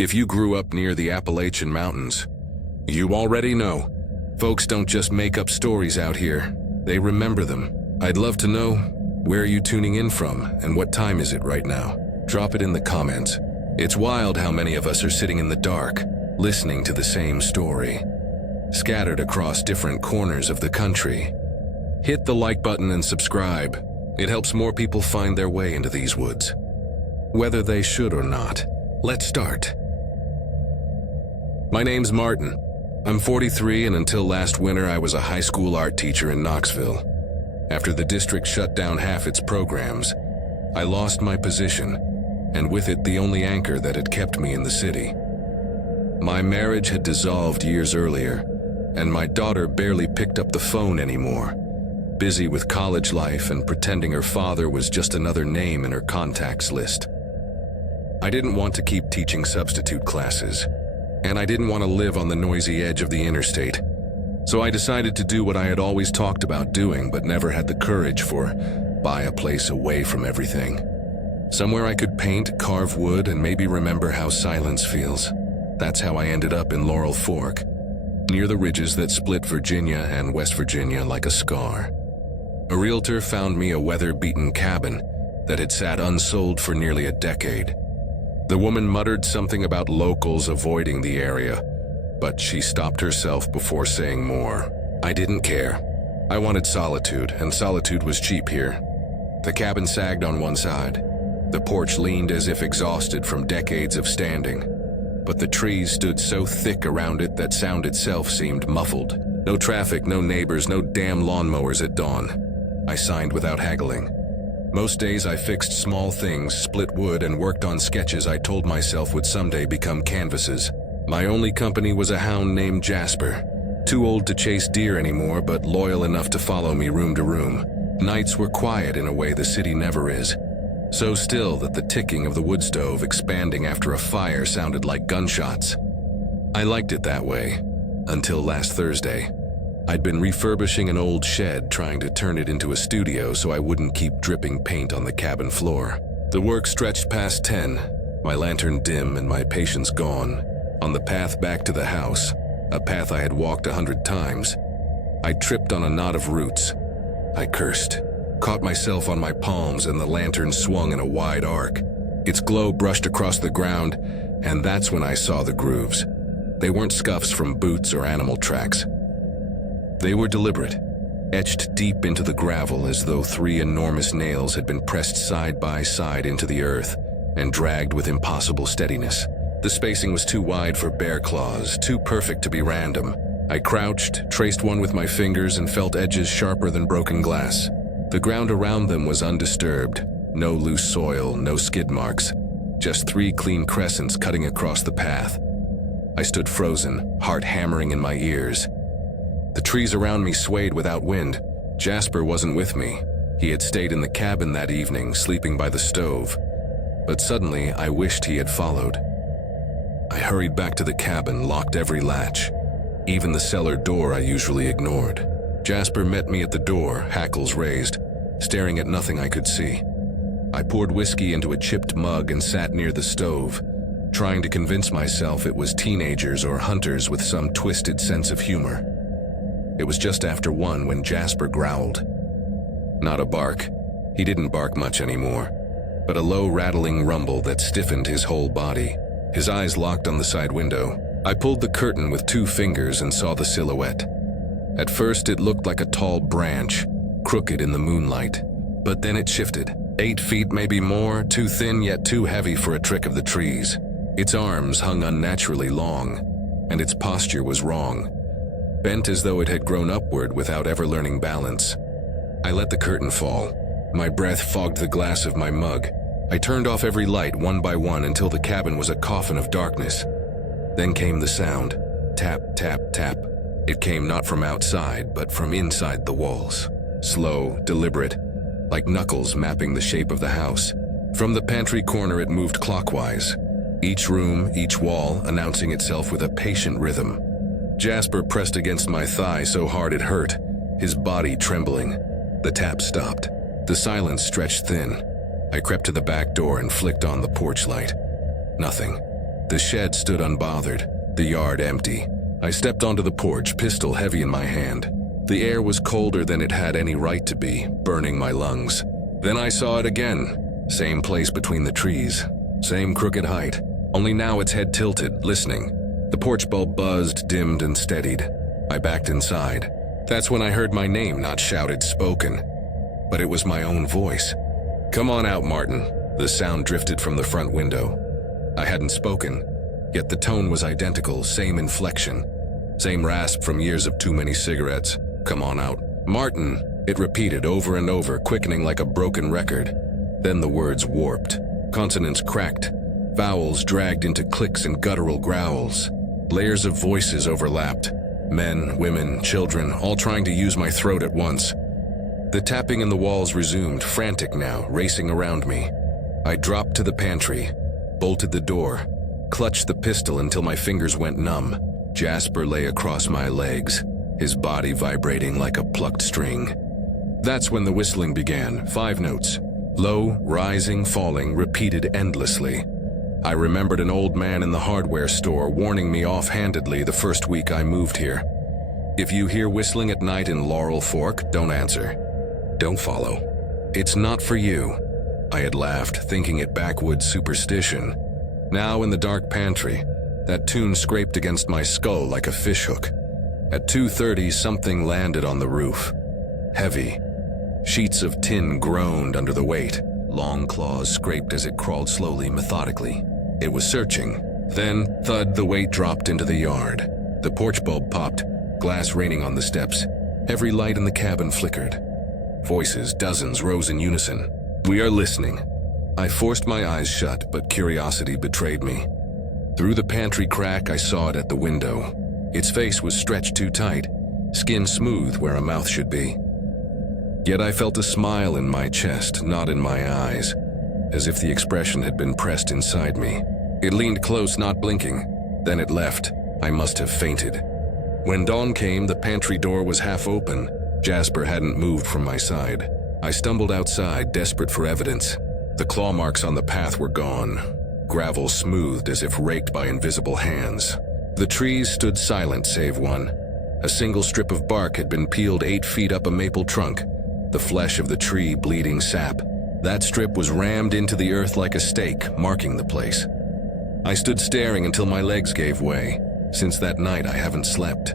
If you grew up near the Appalachian Mountains, you already know. Folks don't just make up stories out here, they remember them. I'd love to know, where are you tuning in from and what time is it right now? Drop it in the comments. It's wild how many of us are sitting in the dark, listening to the same story, scattered across different corners of the country. Hit the like button and subscribe. It helps more people find their way into these woods, whether they should or not. Let's start. My name's Martin. I'm 43, and until last winter I was a high school art teacher in Knoxville. After the district shut down half its programs, I lost my position, and with it the only anchor that had kept me in the city. My marriage had dissolved years earlier, and my daughter barely picked up the phone anymore, busy with college life and pretending her father was just another name in her contacts list. I didn't want to keep teaching substitute classes, and I didn't want to live on the noisy edge of the interstate. So I decided to do what I had always talked about doing but never had the courage for: buy a place away from everything. Somewhere I could paint, carve wood, and maybe remember how silence feels. That's how I ended up in Laurel Fork, near the ridges that split Virginia and West Virginia like a scar. A realtor found me a weather-beaten cabin that had sat unsold for nearly a decade. The woman muttered something about locals avoiding the area, but she stopped herself before saying more. I didn't care. I wanted solitude, and solitude was cheap here. The cabin sagged on one side. The porch leaned as if exhausted from decades of standing, but the trees stood so thick around it that sound itself seemed muffled. No traffic, no neighbors, no damn lawnmowers at dawn. I signed without haggling. Most days I fixed small things, split wood, and worked on sketches I told myself would someday become canvases. My only company was a hound named Jasper, too old to chase deer anymore, but loyal enough to follow me room to room. Nights were quiet in a way the city never is. So still that the ticking of the wood stove expanding after a fire sounded like gunshots. I liked it that way, until last Thursday. I'd been refurbishing an old shed, trying to turn it into a studio so I wouldn't keep dripping paint on the cabin floor. The work stretched past 10, my lantern dim and my patience gone. On the path back to the house, a path I had walked 100 times, I tripped on a knot of roots. I cursed, caught myself on my palms, and the lantern swung in a wide arc. Its glow brushed across the ground, and that's when I saw the grooves. They weren't scuffs from boots or animal tracks. They were deliberate, etched deep into the gravel as though 3 enormous nails had been pressed side by side into the earth and dragged with impossible steadiness. The spacing was too wide for bear claws, too perfect to be random. I crouched, traced one with my fingers, and felt edges sharper than broken glass. The ground around them was undisturbed. No loose soil, no skid marks. Just 3 clean crescents cutting across the path. I stood frozen, heart hammering in my ears. The trees around me swayed without wind. Jasper wasn't with me. He had stayed in the cabin that evening, sleeping by the stove. But suddenly, I wished he had followed. I hurried back to the cabin, locked every latch, even the cellar door I usually ignored. Jasper met me at the door, hackles raised, staring at nothing I could see. I poured whiskey into a chipped mug and sat near the stove, trying to convince myself it was teenagers or hunters with some twisted sense of humor. It was just after 1 when Jasper growled. Not a bark. He didn't bark much anymore, but a low rattling rumble that stiffened his whole body. His eyes locked on the side window. I pulled the curtain with 2 fingers and saw the silhouette. At first it looked like a tall branch, crooked in the moonlight, but then it shifted. 8 feet, maybe more, too thin yet too heavy for a trick of the trees. Its arms hung unnaturally long, and its posture was wrong, bent as though it had grown upward without ever learning balance. I let the curtain fall. My breath fogged the glass of my mug. I turned off every light one by one until the cabin was a coffin of darkness. Then came the sound. Tap, tap, tap. It came not from outside, but from inside the walls. Slow, deliberate, like knuckles mapping the shape of the house. From the pantry corner it moved clockwise, each room, each wall announcing itself with a patient rhythm. Jasper pressed against my thigh so hard it hurt, his body trembling. The tap stopped. The silence stretched thin. I crept to the back door and flicked on the porch light. Nothing. The shed stood unbothered, the yard empty. I stepped onto the porch, pistol heavy in my hand. The air was colder than it had any right to be, burning my lungs. Then I saw it again. Same place between the trees. Same crooked height. Only now its head tilted, listening. The porch bulb buzzed, dimmed, and steadied. I backed inside. That's when I heard my name, not shouted, spoken. But it was my own voice. "Come on out, Martin." The sound drifted from the front window. I hadn't spoken, yet the tone was identical, same inflection. Same rasp from years of too many cigarettes. "Come on out." "Martin," it repeated over and over, quickening like a broken record. Then the words warped. Consonants cracked. Vowels dragged into clicks and guttural growls. Layers of voices overlapped. Men, women, children, all trying to use my throat at once. The tapping in the walls resumed, frantic now, racing around me. I dropped to the pantry, bolted the door, clutched the pistol until my fingers went numb. Jasper lay across my legs, his body vibrating like a plucked string. That's when the whistling began, 5 notes. Low, rising, falling, repeated endlessly. I remembered an old man in the hardware store warning me offhandedly the first week I moved here. "If you hear whistling at night in Laurel Fork, don't answer. Don't follow. It's not for you." I had laughed, thinking it backwoods superstition. Now in the dark pantry, that tune scraped against my skull like a fishhook. At 2:30, something landed on the roof. Heavy. Sheets of tin groaned under the weight. Long claws scraped as it crawled slowly, methodically. It was searching. Then, thud, the weight dropped into the yard. The porch bulb popped, glass raining on the steps. Every light in the cabin flickered. Voices, dozens, rose in unison. "We are listening." I forced my eyes shut, but curiosity betrayed me. Through the pantry crack, I saw it at the window. Its face was stretched too tight, skin smooth where a mouth should be. Yet I felt a smile in my chest, not in my eyes, as if the expression had been pressed inside me. It leaned close, not blinking. Then it left. I must have fainted. When dawn came, the pantry door was half open. Jasper hadn't moved from my side. I stumbled outside, desperate for evidence. The claw marks on the path were gone. Gravel smoothed as if raked by invisible hands. The trees stood silent save one. A single strip of bark had been peeled 8 feet up a maple trunk, the flesh of the tree bleeding sap. That strip was rammed into the earth like a stake, marking the place. I stood staring until my legs gave way. Since that night, I haven't slept.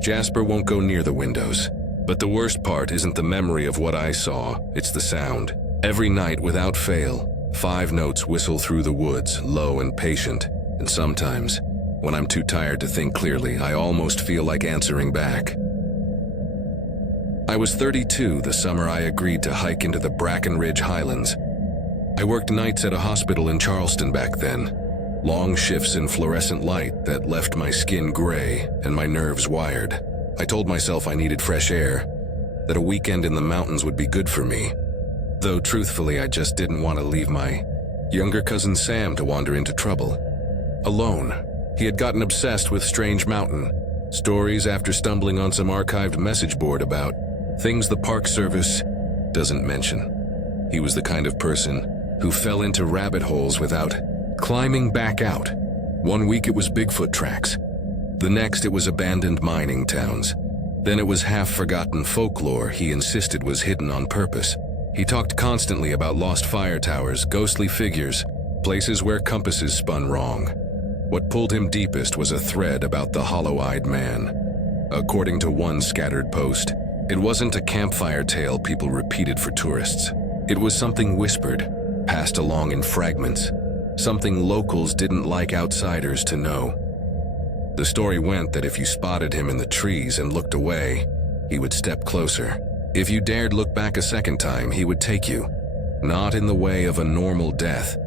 Jasper won't go near the windows. But the worst part isn't the memory of what I saw, it's the sound. Every night, without fail, 5 notes whistle through the woods, low and patient. And sometimes, when I'm too tired to think clearly, I almost feel like answering back. I was 32 the summer I agreed to hike into the Brackenridge Highlands. I worked nights at a hospital in Charleston back then. Long shifts in fluorescent light that left my skin gray and my nerves wired. I told myself I needed fresh air, that a weekend in the mountains would be good for me. Though truthfully, I just didn't want to leave my younger cousin Sam to wander into trouble. Alone. He had gotten obsessed with Strange Mountain. Stories after stumbling on some archived message board about things the Park Service doesn't mention. He was the kind of person who fell into rabbit holes without climbing back out. One week it was Bigfoot tracks. The next it was abandoned mining towns. Then it was half-forgotten folklore he insisted was hidden on purpose. He talked constantly about lost fire towers, ghostly figures, places where compasses spun wrong. What pulled him deepest was a thread about the hollow-eyed man. According to one scattered post, it wasn't a campfire tale people repeated for tourists. It was something whispered, passed along in fragments, something locals didn't like outsiders to know. The story went that if you spotted him in the trees and looked away, he would step closer. If you dared look back a second time, he would take you. Not in the way of a normal death,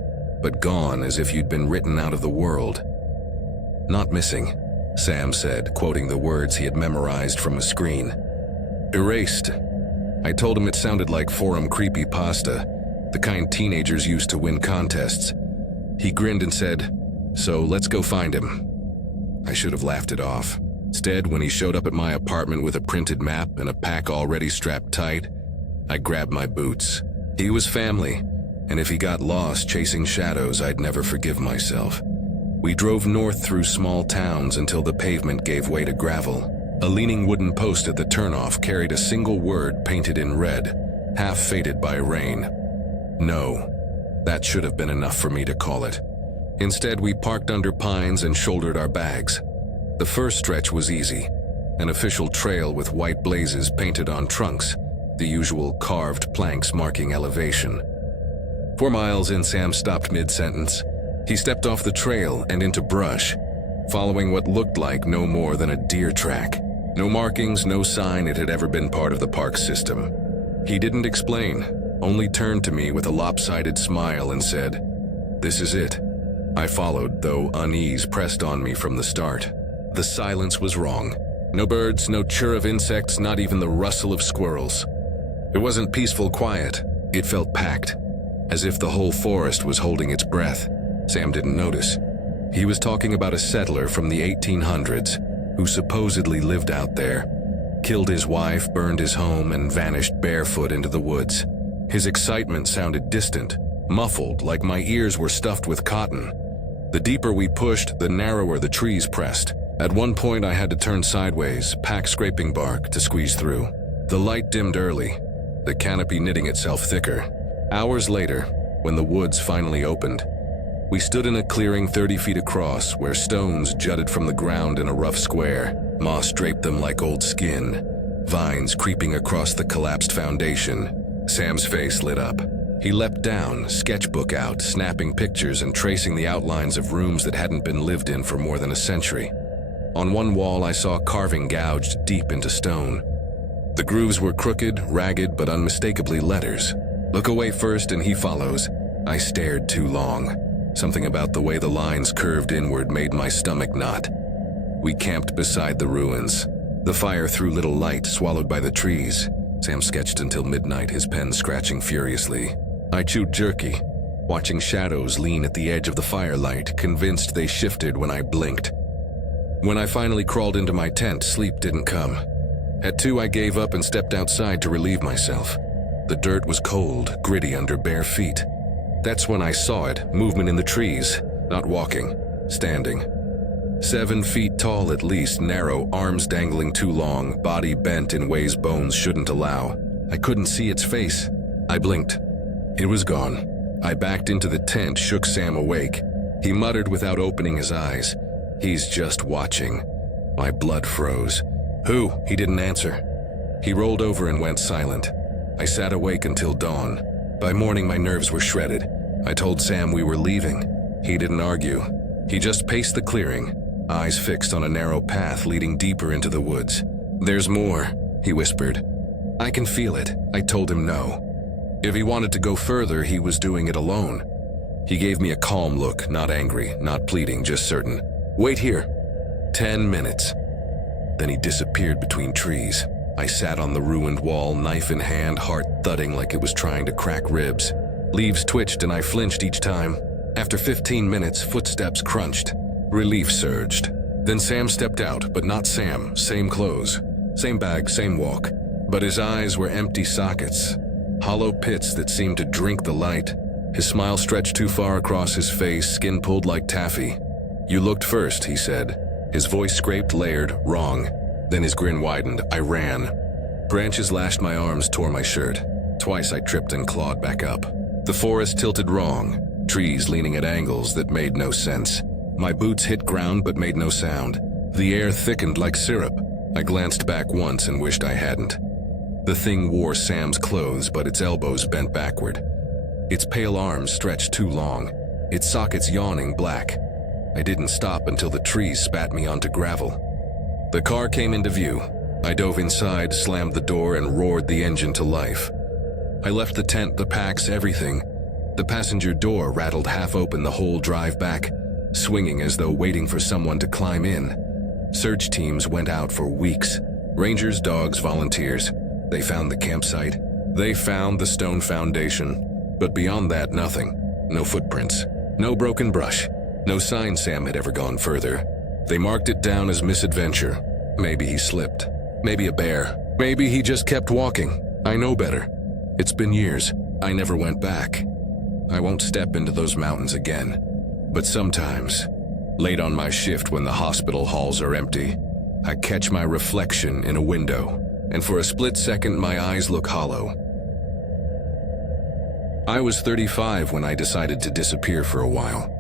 but gone as if you'd been written out of the world. "Not missing," Sam said, quoting the words he had memorized from a screen. "Erased." I told him it sounded like forum creepypasta, the kind teenagers used to win contests. He grinned and said, "So let's go find him." I should have laughed it off. Instead, when he showed up at my apartment with a printed map and a pack already strapped tight, I grabbed my boots. He was family, and if he got lost chasing shadows, I'd never forgive myself. We drove north through small towns until the pavement gave way to gravel. A leaning wooden post at the turnoff carried a single word painted in red, half faded by rain. No. That should have been enough for me to call it. Instead, we parked under pines and shouldered our bags. The first stretch was easy. An official trail with white blazes painted on trunks, the usual carved planks marking elevation. 4 miles in, Sam stopped mid-sentence. He stepped off the trail and into brush, following what looked like no more than a deer track. No markings, no sign it had ever been part of the park system. He didn't explain, only turned to me with a lopsided smile and said, "This is it." I followed, though unease pressed on me from the start. The silence was wrong. No birds, no chirr of insects, not even the rustle of squirrels. It wasn't peaceful quiet. It felt packed, as if the whole forest was holding its breath. Sam didn't notice. He was talking about a settler from the 1800s who supposedly lived out there, killed his wife, burned his home, and vanished barefoot into the woods. His excitement sounded distant, muffled, like my ears were stuffed with cotton. The deeper we pushed, the narrower the trees pressed. At one point, I had to turn sideways, pack scraping bark to squeeze through. The light dimmed early, the canopy knitting itself thicker. Hours later, when the woods finally opened, we stood in a clearing 30 feet across where stones jutted from the ground in a rough square. Moss draped them like old skin, vines creeping across the collapsed foundation. Sam's face lit up. He leapt down, sketchbook out, snapping pictures and tracing the outlines of rooms that hadn't been lived in for more than a century. On one wall, I saw carving gouged deep into stone. The grooves were crooked, ragged, but unmistakably letters. "Look away first and he follows." I stared too long. Something about the way the lines curved inward made my stomach knot. We camped beside the ruins. The fire threw little light, swallowed by the trees. Sam sketched until midnight, his pen scratching furiously. I chewed jerky, watching shadows lean at the edge of the firelight, convinced they shifted when I blinked. When I finally crawled into my tent, sleep didn't come. At 2, I gave up and stepped outside to relieve myself. The dirt was cold, gritty under bare feet. That's when I saw it, movement in the trees, not walking, standing. 7 feet tall at least, narrow, arms dangling too long, body bent in ways bones shouldn't allow. I couldn't see its face. I blinked. It was gone. I backed into the tent, shook Sam awake. He muttered without opening his eyes, "He's just watching." My blood froze. "Who?" He didn't answer. He rolled over and went silent. I sat awake until dawn. By morning, my nerves were shredded. I told Sam we were leaving. He didn't argue. He just paced the clearing, eyes fixed on a narrow path leading deeper into the woods. "There's more," he whispered. "I can feel it." I told him no. If he wanted to go further, he was doing it alone. He gave me a calm look, not angry, not pleading, just certain. "Wait here." 10 minutes. Then he disappeared between trees. I sat on the ruined wall, knife in hand, heart thudding like it was trying to crack ribs. Leaves twitched and I flinched each time. After 15 minutes, footsteps crunched. Relief surged. Then Sam stepped out, but not Sam. Same clothes, same bag, same walk. But his eyes were empty sockets, hollow pits that seemed to drink the light. His smile stretched too far across his face, skin pulled like taffy. "You looked first," he said. His voice scraped, layered, wrong. Then his grin widened. I ran. Branches lashed my arms, tore my shirt. Twice I tripped and clawed back up. The forest tilted wrong, trees leaning at angles that made no sense. My boots hit ground but made no sound. The air thickened like syrup. I glanced back once and wished I hadn't. The thing wore Sam's clothes, but its elbows bent backward. Its pale arms stretched too long, its sockets yawning black. I didn't stop until the trees spat me onto gravel. The car came into view. I dove inside, slammed the door, and roared the engine to life. I left the tent, the packs, everything. The passenger door rattled half open the whole drive back, swinging as though waiting for someone to climb in. Search teams went out for weeks. Rangers, dogs, volunteers. They found the campsite. They found the stone foundation. But beyond that, nothing. No footprints. No broken brush. No sign Sam had ever gone further. They marked it down as misadventure. Maybe he slipped. Maybe a bear. Maybe he just kept walking. I know better. It's been years. I never went back. I won't step into those mountains again. But sometimes, Late on my shift when the hospital halls are empty, I catch my reflection in a window, and for a split second my eyes look hollow. I was 35 when I decided to disappear for a while.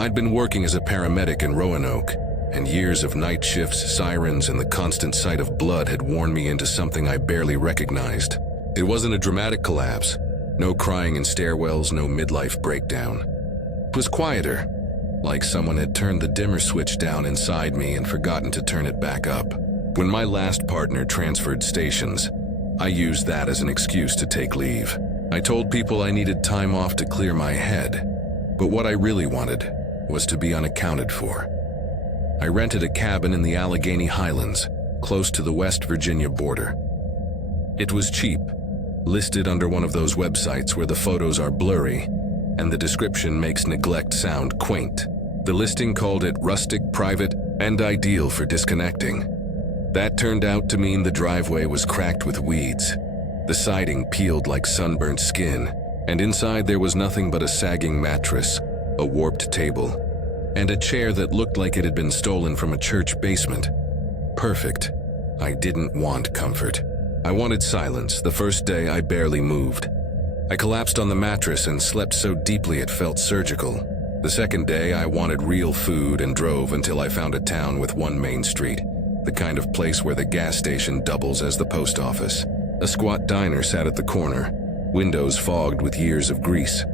I'd been working as a paramedic in Roanoke, and years of night shifts, sirens, and the constant sight of blood had worn me into something I barely recognized. It wasn't a dramatic collapse. No crying in stairwells, no midlife breakdown. It was quieter, like someone had turned the dimmer switch down inside me and forgotten to turn it back up. When my last partner transferred stations, I used that as an excuse to take leave. I told people I needed time off to clear my head, but what I really wanted was to be unaccounted for. I rented a cabin in the Allegheny Highlands, close to the West Virginia border. It was cheap, listed under one of those websites where the photos are blurry and the description makes neglect sound quaint. The listing called it rustic, private, and ideal for disconnecting. That turned out to mean the driveway was cracked with weeds, the siding peeled like sunburnt skin, and inside there was nothing but a sagging mattress, a warped table, and a chair that looked like it had been stolen from a church basement. Perfect. I didn't want comfort. I wanted silence. The first day I barely moved. I collapsed on the mattress and slept so deeply it felt surgical. The second day I wanted real food and drove until I found a town with one main street, the kind of place where the gas station doubles as the post office. A squat diner sat at the corner, windows fogged with years of grease.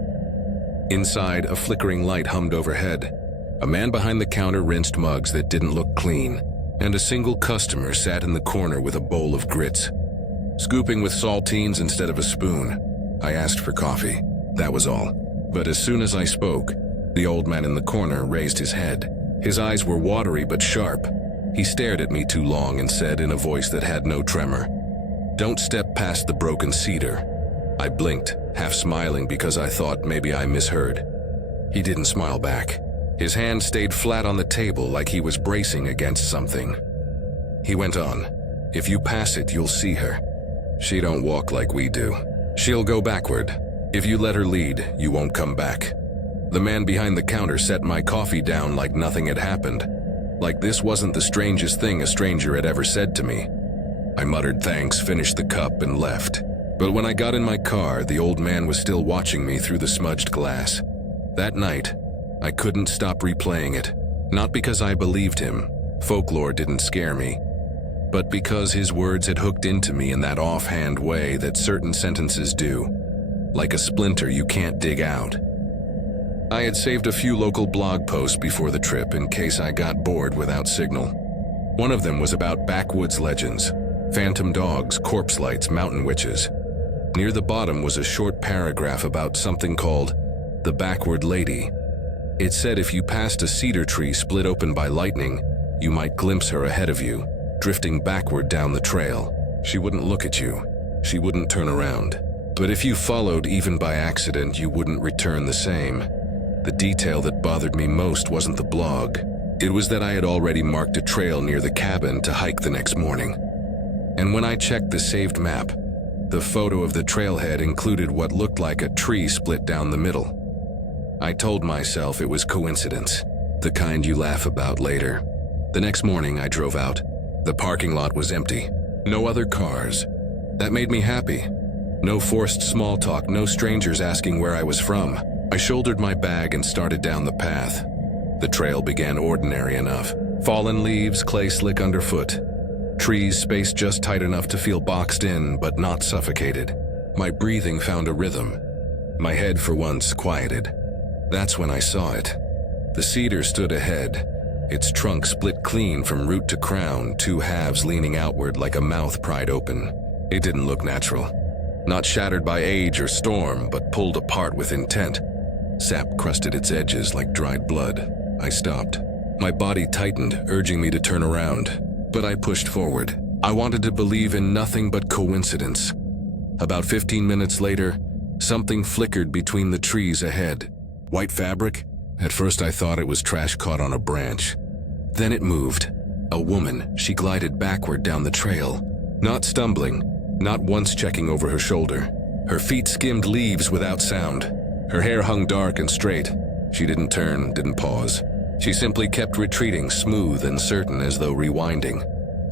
Inside, a flickering light hummed overhead. A man behind the counter rinsed mugs that didn't look clean, and a single customer sat in the corner with a bowl of grits. Scooping with saltines instead of a spoon, I asked for coffee. That was all. But as soon as I spoke, the old man in the corner raised his head. His eyes were watery but sharp. He stared at me too long and said in a voice that had no tremor, "Don't step past the broken cedar." I blinked, half smiling because I thought maybe I misheard. He didn't smile back. His hand stayed flat on the table like he was bracing against something. He went on, "If you pass it, you'll see her. She don't walk like we do. She'll go backward. If you let her lead, you won't come back." The man behind the counter set my coffee down like nothing had happened, like this wasn't the strangest thing a stranger had ever said to me. I muttered thanks, finished the cup, and left. But when I got in my car, the old man was still watching me through the smudged glass. That night, I couldn't stop replaying it. Not because I believed him, folklore didn't scare me, but because his words had hooked into me in that offhand way that certain sentences do, like a splinter you can't dig out. I had saved a few local blog posts before the trip in case I got bored without signal. One of them was about backwoods legends, phantom dogs, corpse lights, mountain witches. Near the bottom was a short paragraph about something called the Backward Lady. It said if you passed a cedar tree split open by lightning, you might glimpse her ahead of you, drifting backward down the trail. She wouldn't look at you. She wouldn't turn around. But if you followed even by accident, you wouldn't return the same. The detail that bothered me most wasn't the blog. It was that I had already marked a trail near the cabin to hike the next morning. And when I checked the saved map, the photo of the trailhead included what looked like a tree split down the middle. I told myself it was coincidence, the kind you laugh about later. The next morning I drove out. The parking lot was empty. No other cars. That made me happy. No forced small talk, no strangers asking where I was from. I shouldered my bag and started down the path. The trail began ordinary enough. Fallen leaves, clay slick underfoot. Trees spaced just tight enough to feel boxed in, but not suffocated. My breathing found a rhythm. My head for once quieted. That's when I saw it. The cedar stood ahead, its trunk split clean from root to crown, two halves leaning outward like a mouth pried open. It didn't look natural. Not shattered by age or storm, but pulled apart with intent. Sap crusted its edges like dried blood. I stopped. My body tightened, urging me to turn around. But I pushed forward. I wanted to believe in nothing but coincidence. About 15 minutes later, something flickered between the trees ahead. White fabric? At first I thought it was trash caught on a branch. Then it moved. A woman. She glided backward down the trail. Not stumbling, not once checking over her shoulder. Her feet skimmed leaves without sound. Her hair hung dark and straight. She didn't turn, didn't pause. She simply kept retreating, smooth and certain as though rewinding.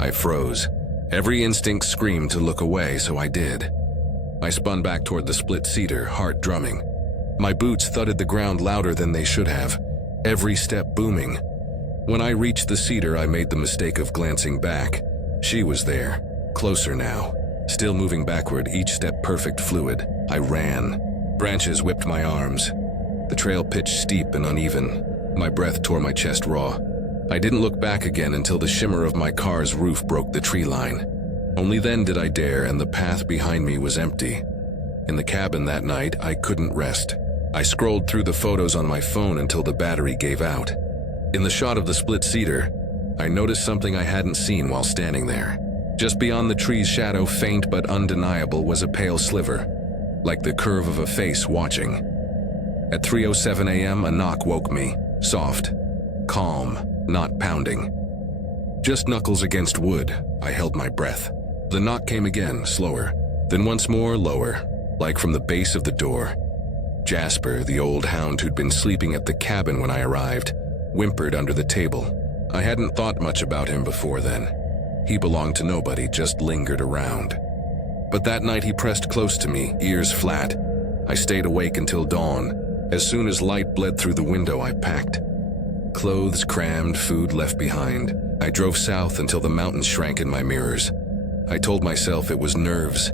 I froze. Every instinct screamed to look away, so I did. I spun back toward the split cedar, heart drumming. My boots thudded the ground louder than they should have, every step booming. When I reached the cedar, I made the mistake of glancing back. She was there, closer now, still moving backward, each step perfect, fluid. I ran. Branches whipped my arms. The trail pitched steep and uneven. My breath tore my chest raw. I didn't look back again until the shimmer of my car's roof broke the tree line. Only then did I dare, and the path behind me was empty. In the cabin that night, I couldn't rest. I scrolled through the photos on my phone until the battery gave out. In the shot of the split cedar, I noticed something I hadn't seen while standing there. Just beyond the tree's shadow, faint but undeniable, was a pale sliver, like the curve of a face watching. At 3:07 a.m., a knock woke me, soft, calm, not pounding. Just knuckles against wood. I held my breath. The knock came again, slower, then once more, lower, like from the base of the door. Jasper, the old hound who'd been sleeping at the cabin when I arrived, whimpered under the table. I hadn't thought much about him before then. He belonged to nobody, just lingered around. But that night he pressed close to me, ears flat. I stayed awake until dawn. As soon as light bled through the window, I packed. Clothes crammed, food left behind. I drove south until the mountains shrank in my mirrors. I told myself it was nerves,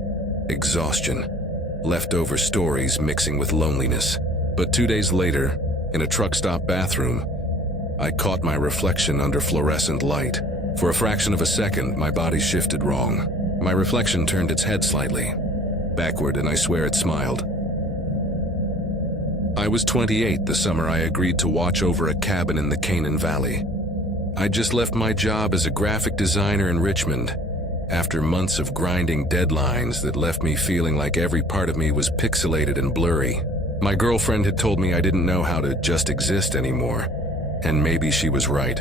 exhaustion, leftover stories mixing with loneliness. But 2 days later, in a truck stop bathroom, I caught my reflection under fluorescent light. For a fraction of a second, my body shifted wrong. My reflection turned its head slightly, backward, and I swear it smiled. I was 28 the summer I agreed to watch over a cabin in the Canaan Valley. I'd just left my job as a graphic designer in Richmond, after months of grinding deadlines that left me feeling like every part of me was pixelated and blurry. My girlfriend had told me I didn't know how to just exist anymore, and maybe she was right.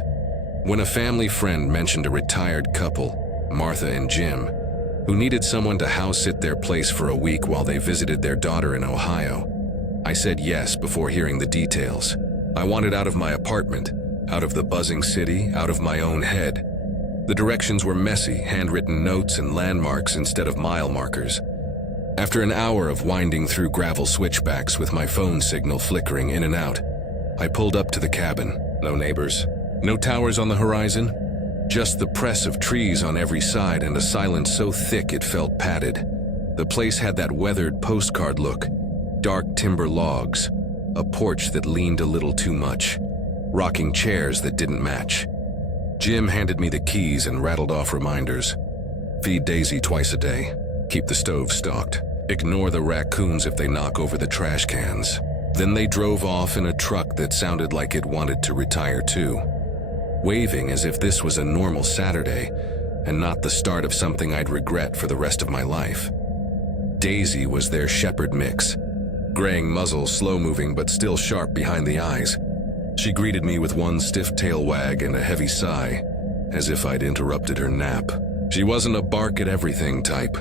When a family friend mentioned a retired couple, Martha and Jim, who needed someone to house-sit their place for a week while they visited their daughter in Ohio, I said yes before hearing the details. I wanted out of my apartment, out of the buzzing city, out of my own head. The directions were messy, handwritten notes and landmarks instead of mile markers. After an hour of winding through gravel switchbacks with my phone signal flickering in and out, I pulled up to the cabin. No neighbors, no towers on the horizon, just the press of trees on every side and a silence so thick it felt padded. The place had that weathered postcard look, dark timber logs, a porch that leaned a little too much, rocking chairs that didn't match. Jim handed me the keys and rattled off reminders. Feed Daisy twice a day, keep the stove stocked, ignore the raccoons if they knock over the trash cans. Then they drove off in a truck that sounded like it wanted to retire too, waving as if this was a normal Saturday and not the start of something I'd regret for the rest of my life. Daisy was their shepherd mix, graying muzzle, slow-moving but still sharp behind the eyes. She greeted me with one stiff tail wag and a heavy sigh, as if I'd interrupted her nap. She wasn't a bark-at-everything type,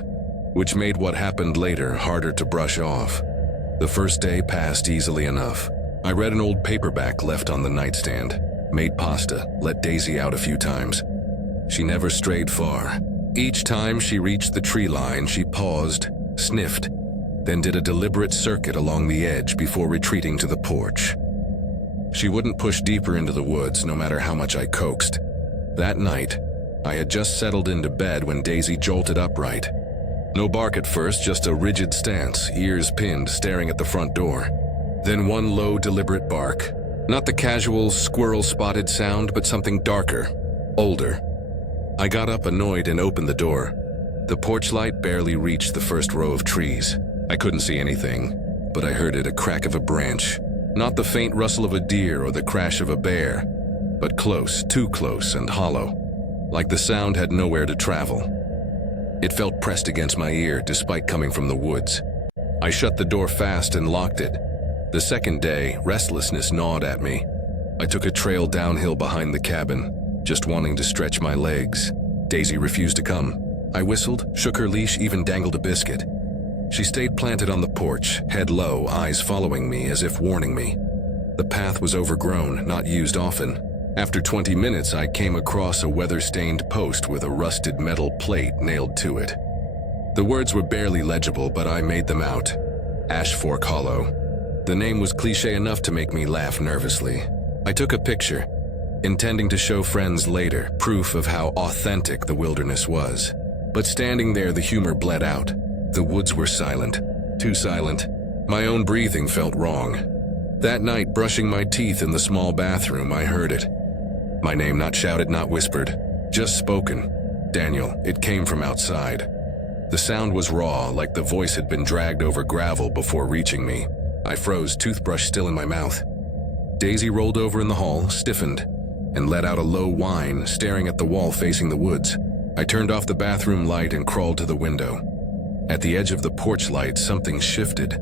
which made what happened later harder to brush off. The first day passed easily enough. I read an old paperback left on the nightstand, made pasta, let Daisy out a few times. She never strayed far. Each time she reached the tree line, she paused, sniffed, then did a deliberate circuit along the edge before retreating to the porch. She wouldn't push deeper into the woods, no matter how much I coaxed. That night, I had just settled into bed when Daisy jolted upright. No bark at first, just a rigid stance, ears pinned, staring at the front door. Then one low, deliberate bark. Not the casual, squirrel-spotted sound, but something darker, older. I got up annoyed and opened the door. The porch light barely reached the first row of trees. I couldn't see anything, but I heard it, a crack of a branch. Not the faint rustle of a deer or the crash of a bear, but close, too close and hollow, like the sound had nowhere to travel. It felt pressed against my ear despite coming from the woods. I shut the door fast and locked it. The second day, restlessness gnawed at me. I took a trail downhill behind the cabin, just wanting to stretch my legs. Daisy refused to come. I whistled, shook her leash, even dangled a biscuit. She stayed planted on the porch, head low, eyes following me as if warning me. The path was overgrown, not used often. After 20 minutes, I came across a weather-stained post with a rusted metal plate nailed to it. The words were barely legible, but I made them out. Ash Fork Hollow. The name was cliché enough to make me laugh nervously. I took a picture, intending to show friends later, proof of how authentic the wilderness was. But standing there, the humor bled out. The woods were silent. Too silent. My own breathing felt wrong. That night, brushing my teeth in the small bathroom, I heard it. My name, not shouted, not whispered, just spoken. Daniel. It came from outside. The sound was raw, like the voice had been dragged over gravel before reaching me. I froze, toothbrush still in my mouth. Daisy rolled over in the hall, stiffened, and let out a low whine, staring at the wall facing the woods. I turned off the bathroom light and crawled to the window. At the edge of the porch light, something shifted.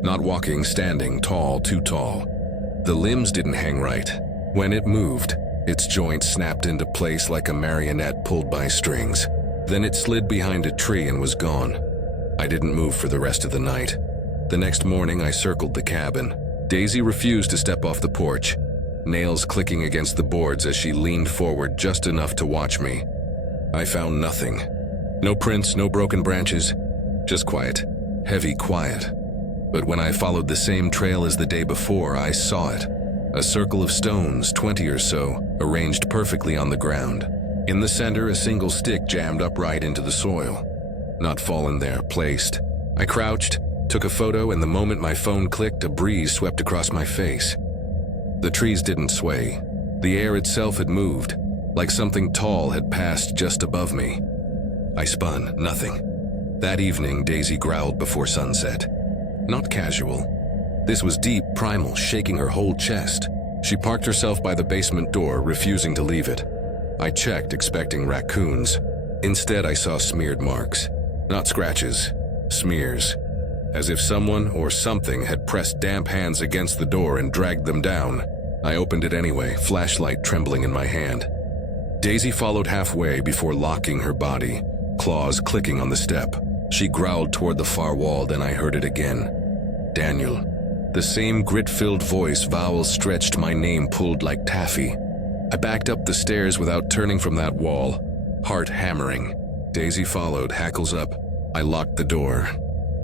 Not walking, standing, tall, too tall. The limbs didn't hang right. When it moved, its joints snapped into place like a marionette pulled by strings. Then it slid behind a tree and was gone. I didn't move for the rest of the night. The next morning, I circled the cabin. Daisy refused to step off the porch, nails clicking against the boards as she leaned forward just enough to watch me. I found nothing. No prints, no broken branches, just quiet, heavy quiet. But when I followed the same trail as the day before, I saw it. A circle of stones, 20 or so, arranged perfectly on the ground. In the center, a single stick jammed upright into the soil. Not fallen there, placed. I crouched, took a photo, and the moment my phone clicked, a breeze swept across my face. The trees didn't sway. The air itself had moved, like something tall had passed just above me. I spun, nothing. That evening, Daisy growled before sunset. Not casual. This was deep, primal, shaking her whole chest. She parked herself by the basement door, refusing to leave it. I checked, expecting raccoons. Instead, I saw smeared marks. Not scratches, smears. As if someone or something had pressed damp hands against the door and dragged them down. I opened it anyway, flashlight trembling in my hand. Daisy followed halfway before locking her body, claws clicking on the step. She growled toward the far wall, then I heard it again. Daniel. The same grit-filled voice, vowels stretched, my name pulled like taffy. I backed up the stairs without turning from that wall, heart hammering. Daisy followed, hackles up. I locked the door.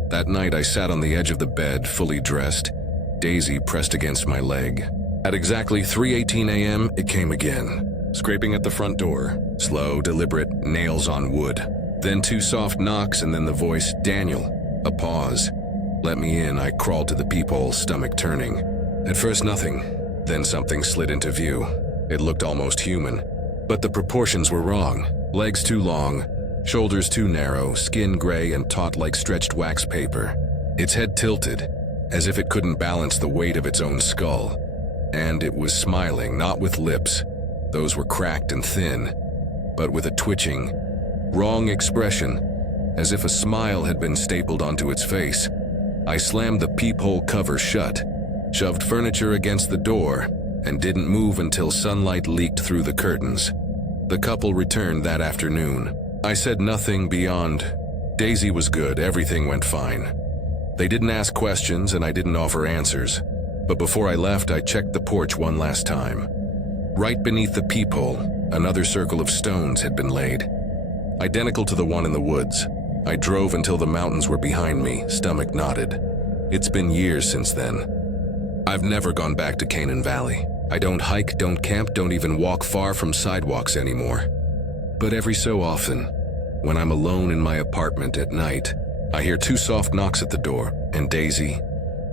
That night I sat on the edge of the bed, fully dressed. Daisy pressed against my leg. At exactly 3:18 a.m., it came again. Scraping at the front door. Slow, deliberate, nails on wood. Then 2 soft knocks and then the voice, Daniel. A pause. Let me in. I crawled to the peephole, stomach turning. At first nothing. Then something slid into view. It looked almost human. But the proportions were wrong. Legs too long, shoulders too narrow, skin gray and taut like stretched wax paper. Its head tilted, as if it couldn't balance the weight of its own skull. And it was smiling, not with lips. Those were cracked and thin, but with a twitching, wrong expression, as if a smile had been stapled onto its face. I slammed the peephole cover shut, shoved furniture against the door, and didn't move until sunlight leaked through the curtains. The couple returned that afternoon. I said nothing beyond, Daisy was good, everything went fine. They didn't ask questions and I didn't offer answers, but before I left I checked the porch one last time. Right beneath the peephole, another circle of stones had been laid, identical to the one in the woods. I drove until the mountains were behind me, stomach knotted. It's been years since then. I've never gone back to Canaan Valley. I don't hike, don't camp, don't even walk far from sidewalks anymore. But every so often, when I'm alone in my apartment at night, I hear 2 soft knocks at the door, and Daisy,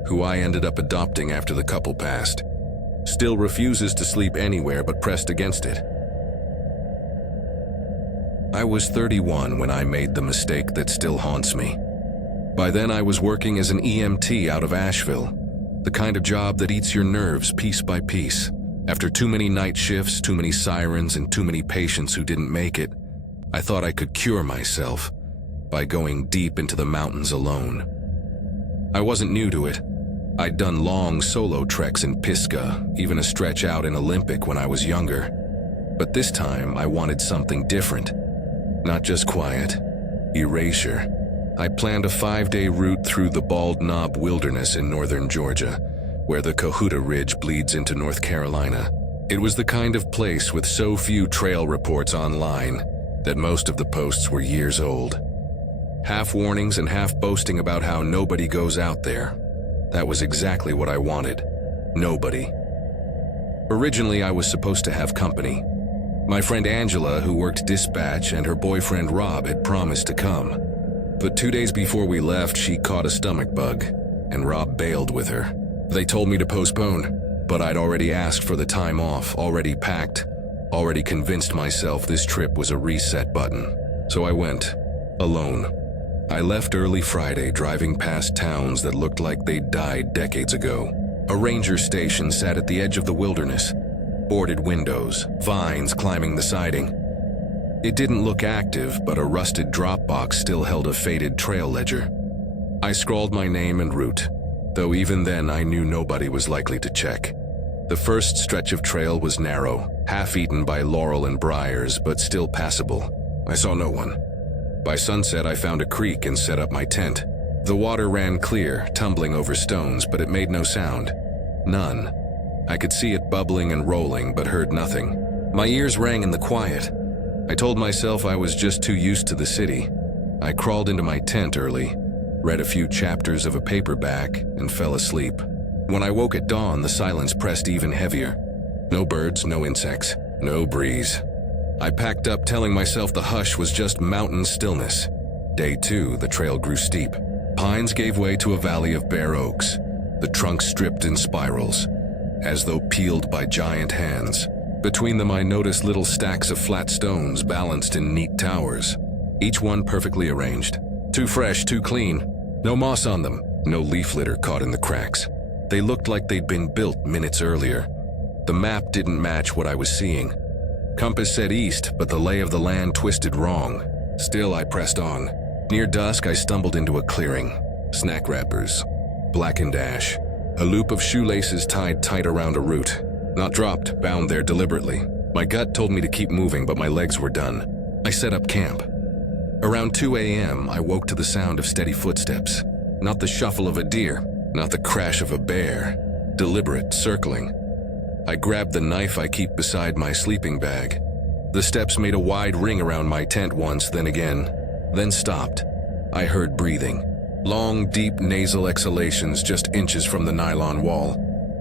who I ended up adopting after the couple passed, still refuses to sleep anywhere but pressed against it. I was 31 when I made the mistake that still haunts me. By then I was working as an EMT out of Asheville, the kind of job that eats your nerves piece by piece. After too many night shifts, too many sirens, and too many patients who didn't make it, I thought I could cure myself by going deep into the mountains alone. I wasn't new to it. I'd done long solo treks in Pisgah, even a stretch out in Olympic when I was younger. But this time I wanted something different. Not just quiet, erasure. I planned a 5-day route through the Bald Knob Wilderness in northern Georgia, where the Cohuta Ridge bleeds into North Carolina. It was the kind of place with so few trail reports online that most of the posts were years old. Half warnings and half boasting about how nobody goes out there. That was exactly what I wanted. Nobody. Originally, I was supposed to have company. My friend Angela, who worked dispatch, and her boyfriend Rob had promised to come. But 2 days before we left, she caught a stomach bug, and Rob bailed with her. They told me to postpone, but I'd already asked for the time off, already packed, already convinced myself this trip was a reset button. So I went, alone. I left early Friday, driving past towns that looked like they'd died decades ago. A ranger station sat at the edge of the wilderness, boarded windows, vines climbing the siding. It didn't look active, but a rusted drop box still held a faded trail ledger. I scrawled my name and route, though even then I knew nobody was likely to check. The first stretch of trail was narrow, half-eaten by laurel and briars, but still passable. I saw no one. By sunset, I found a creek and set up my tent. The water ran clear, tumbling over stones, but it made no sound. None. I could see it bubbling and rolling, but heard nothing. My ears rang in the quiet. I told myself I was just too used to the city. I crawled into my tent early, read a few chapters of a paperback, and fell asleep. When I woke at dawn, the silence pressed even heavier. No birds, no insects, no breeze. I packed up, telling myself the hush was just mountain stillness. Day 2, the trail grew steep. Pines gave way to a valley of bare oaks, the trunks stripped in spirals, as though peeled by giant hands. Between them, I noticed little stacks of flat stones balanced in neat towers, each one perfectly arranged. Too fresh, too clean. No moss on them, no leaf litter caught in the cracks. They looked like they'd been built minutes earlier. The map didn't match what I was seeing. Compass said east, but the lay of the land twisted wrong. Still, I pressed on. Near dusk, I stumbled into a clearing. Snack wrappers, blackened ash, a loop of shoelaces tied tight around a root. Not dropped, bound there deliberately. My gut told me to keep moving, but my legs were done. I set up camp. Around 2 a.m., I woke to the sound of steady footsteps. Not the shuffle of a deer, not the crash of a bear. Deliberate, circling. I grabbed the knife I keep beside my sleeping bag. The steps made a wide ring around my tent once, then again, then stopped. I heard breathing. Long, deep nasal exhalations just inches from the nylon wall.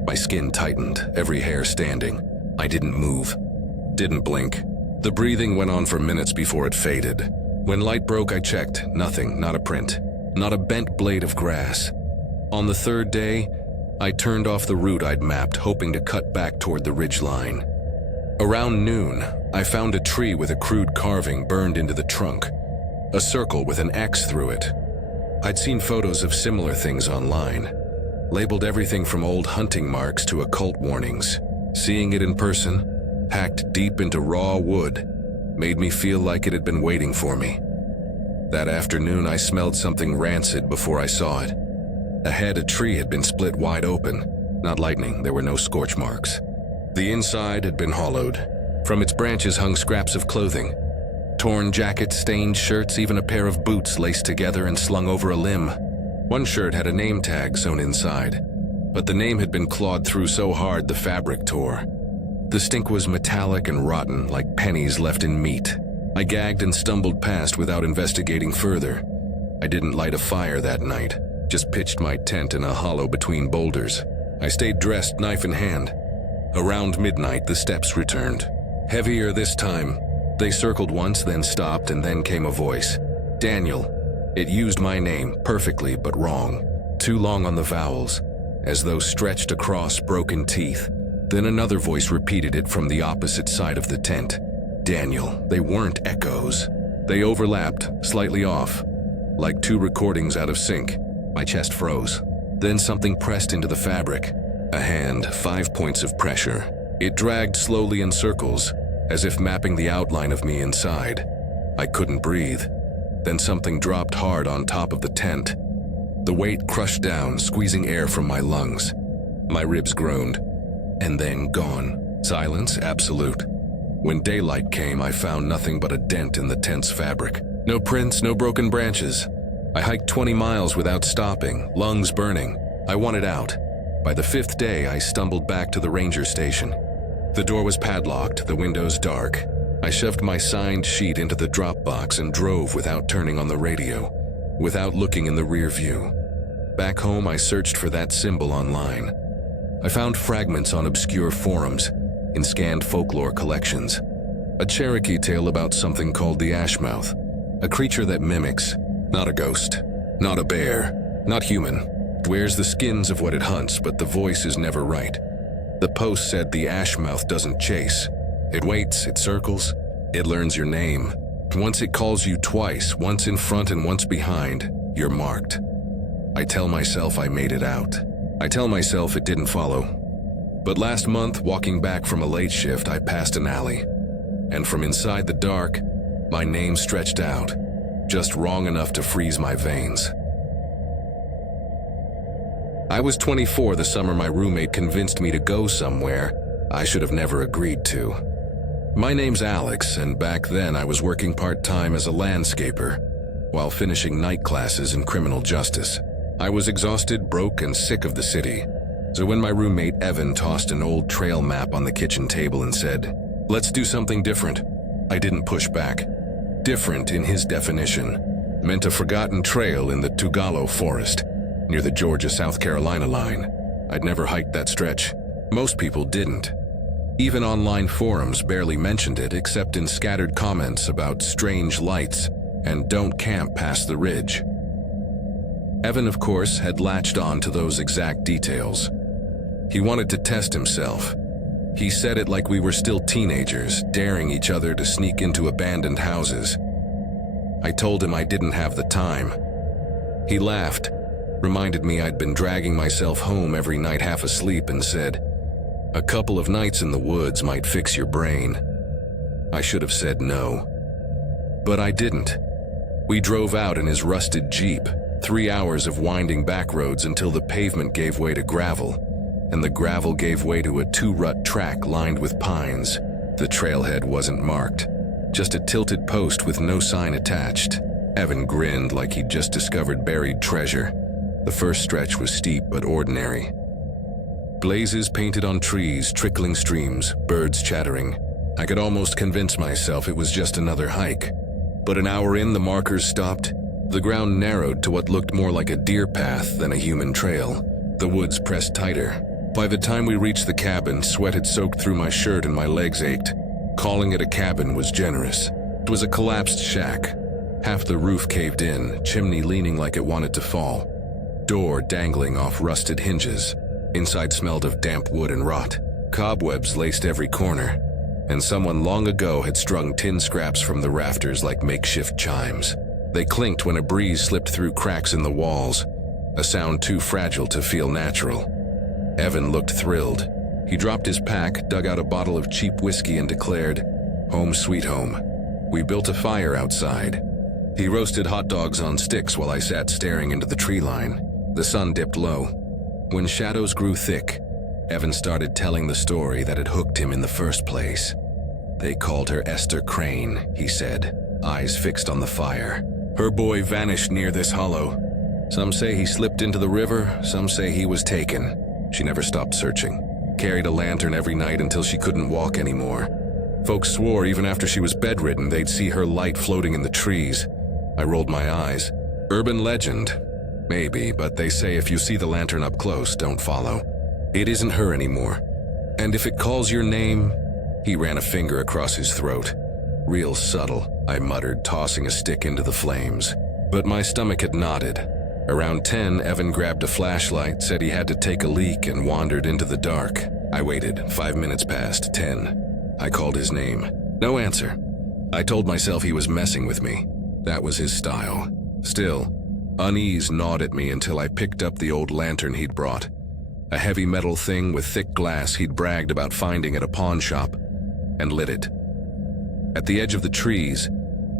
My skin tightened, every hair standing. I didn't move. Didn't blink. The breathing went on for minutes before it faded. When light broke, I checked. Nothing, not a print. Not a bent blade of grass. On the 3rd day, I turned off the route I'd mapped, hoping to cut back toward the ridge line. Around noon, I found a tree with a crude carving burned into the trunk. A circle with an X through it. I'd seen photos of similar things online. Labeled everything from old hunting marks to occult warnings. Seeing it in person, packed deep into raw wood, made me feel like it had been waiting for me. That afternoon, I smelled something rancid before I saw it. Ahead, a tree had been split wide open. Not lightning, there were no scorch marks. The inside had been hollowed. From its branches hung scraps of clothing. Torn jackets, stained shirts, even a pair of boots laced together and slung over a limb. One shirt had a name tag sewn inside, but the name had been clawed through so hard the fabric tore. The stink was metallic and rotten, like pennies left in meat. I gagged and stumbled past without investigating further. I didn't light a fire that night, just pitched my tent in a hollow between boulders. I stayed dressed, knife in hand. Around midnight, the steps returned. Heavier this time. They circled once, then stopped, and then came a voice. Daniel. It used my name, perfectly, but wrong. Too long on the vowels, as though stretched across broken teeth. Then another voice repeated it from the opposite side of the tent. Daniel. They weren't echoes. They overlapped, slightly off, like two recordings out of sync. My chest froze. Then something pressed into the fabric. A hand, 5 points of pressure. It dragged slowly in circles, as if mapping the outline of me inside. I couldn't breathe. Then something dropped hard on top of the tent. The weight crushed down, squeezing air from my lungs. My ribs groaned, and then gone. Silence, absolute. When daylight came, I found nothing but a dent in the tent's fabric. No prints, no broken branches. I hiked 20 miles without stopping, lungs burning. I wanted out. By the 5th day, I stumbled back to the ranger station. The door was padlocked, the windows dark. I shoved my signed sheet into the drop box and drove without turning on the radio, without looking in the rear view. Back home, I searched for that symbol online. I found fragments on obscure forums, in scanned folklore collections. A Cherokee tale about something called the Ashmouth, a creature that mimics, not a ghost, not a bear, not human. It wears the skins of what it hunts, but the voice is never right. The post said the Ashmouth doesn't chase. It waits, it circles, it learns your name. Once it calls you twice, once in front and once behind, you're marked. I tell myself I made it out. I tell myself it didn't follow. But last month, walking back from a late shift, I passed an alley. And from inside the dark, my name stretched out, just wrong enough to freeze my veins. I was 24 the summer my roommate convinced me to go somewhere I should have never agreed to. My name's Alex, and back then I was working part-time as a landscaper while finishing night classes in criminal justice. I was exhausted, broke, and sick of the city. So when my roommate Evan tossed an old trail map on the kitchen table and said, "Let's do something different," I didn't push back. Different, in his definition, meant a forgotten trail in the Tugalo forest, near the Georgia-South Carolina line. I'd never hiked that stretch. Most people didn't. Even online forums barely mentioned it except in scattered comments about strange lights and don't camp past the ridge. Evan, of course, had latched on to those exact details. He wanted to test himself. He said it like we were still teenagers, daring each other to sneak into abandoned houses. I told him I didn't have the time. He laughed, reminded me I'd been dragging myself home every night half asleep, and said, "A couple of nights in the woods might fix your brain." I should have said no. But I didn't. We drove out in his rusted Jeep, 3 hours of winding back roads until the pavement gave way to gravel, and the gravel gave way to a 2-rut track lined with pines. The trailhead wasn't marked, just a tilted post with no sign attached. Evan grinned like he'd just discovered buried treasure. The first stretch was steep but ordinary. Blazes painted on trees, trickling streams, birds chattering. I could almost convince myself it was just another hike. But an hour in, the markers stopped. The ground narrowed to what looked more like a deer path than a human trail. The woods pressed tighter. By the time we reached the cabin, sweat had soaked through my shirt and my legs ached. Calling it a cabin was generous. It was a collapsed shack. Half the roof caved in, chimney leaning like it wanted to fall. Door dangling off rusted hinges. Inside smelled of damp wood and rot. Cobwebs laced every corner, and someone long ago had strung tin scraps from the rafters like makeshift chimes. They clinked when a breeze slipped through cracks in the walls, a sound too fragile to feel natural. Evan looked thrilled. He dropped his pack, dug out a bottle of cheap whiskey, and declared, "Home sweet home." We built a fire outside. He roasted hot dogs on sticks while I sat staring into the tree line. The sun dipped low. When shadows grew thick, Evan started telling the story that had hooked him in the first place. "They called her Esther Crane," he said, eyes fixed on the fire. "Her boy vanished near this hollow. Some say he slipped into the river, some say he was taken. She never stopped searching. Carried a lantern every night until she couldn't walk anymore. Folks swore even after she was bedridden they'd see her light floating in the trees." I rolled my eyes. "Urban legend. Maybe, but they say if you see the lantern up close, don't follow. It isn't her anymore. And if it calls your name..." He ran a finger across his throat. "Real subtle," I muttered, tossing a stick into the flames. But my stomach had knotted. Around 10, Evan grabbed a flashlight, said he had to take a leak, and wandered into the dark. I waited. 5 minutes past 10. I called his name. No answer. I told myself he was messing with me. That was his style. Still, unease gnawed at me until I picked up the old lantern he'd brought. A heavy metal thing with thick glass he'd bragged about finding at a pawn shop, and lit it. At the edge of the trees,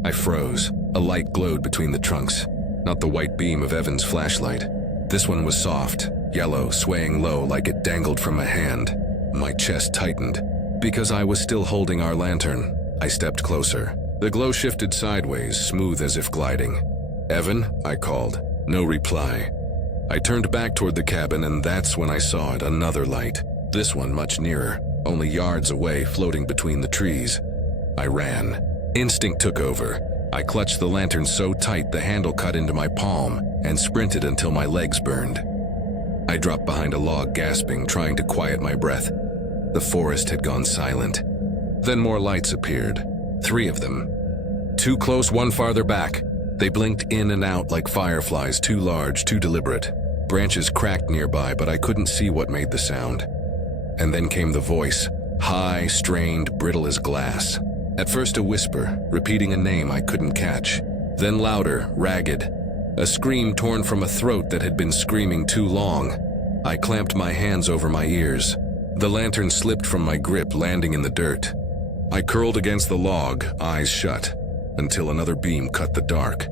I froze. A light glowed between the trunks. Not the white beam of Evan's flashlight. This one was soft, yellow, swaying low like it dangled from a hand. My chest tightened. Because I was still holding our lantern, I stepped closer. The glow shifted sideways, smooth as if gliding. "Evan?" I called. No reply. I turned back toward the cabin, and that's when I saw it, another light. This one much nearer, only yards away, floating between the trees. I ran. Instinct took over. I clutched the lantern so tight the handle cut into my palm and sprinted until my legs burned. I dropped behind a log, gasping, trying to quiet my breath. The forest had gone silent. Then more lights appeared. 3 of them. 2 close, 1 farther back. They blinked in and out like fireflies, too large, too deliberate. Branches cracked nearby, but I couldn't see what made the sound. And then came the voice, high, strained, brittle as glass. At first a whisper, repeating a name I couldn't catch. Then louder, ragged. A scream torn from a throat that had been screaming too long. I clamped my hands over my ears. The lantern slipped from my grip, landing in the dirt. I curled against the log, eyes shut, until another beam cut the dark.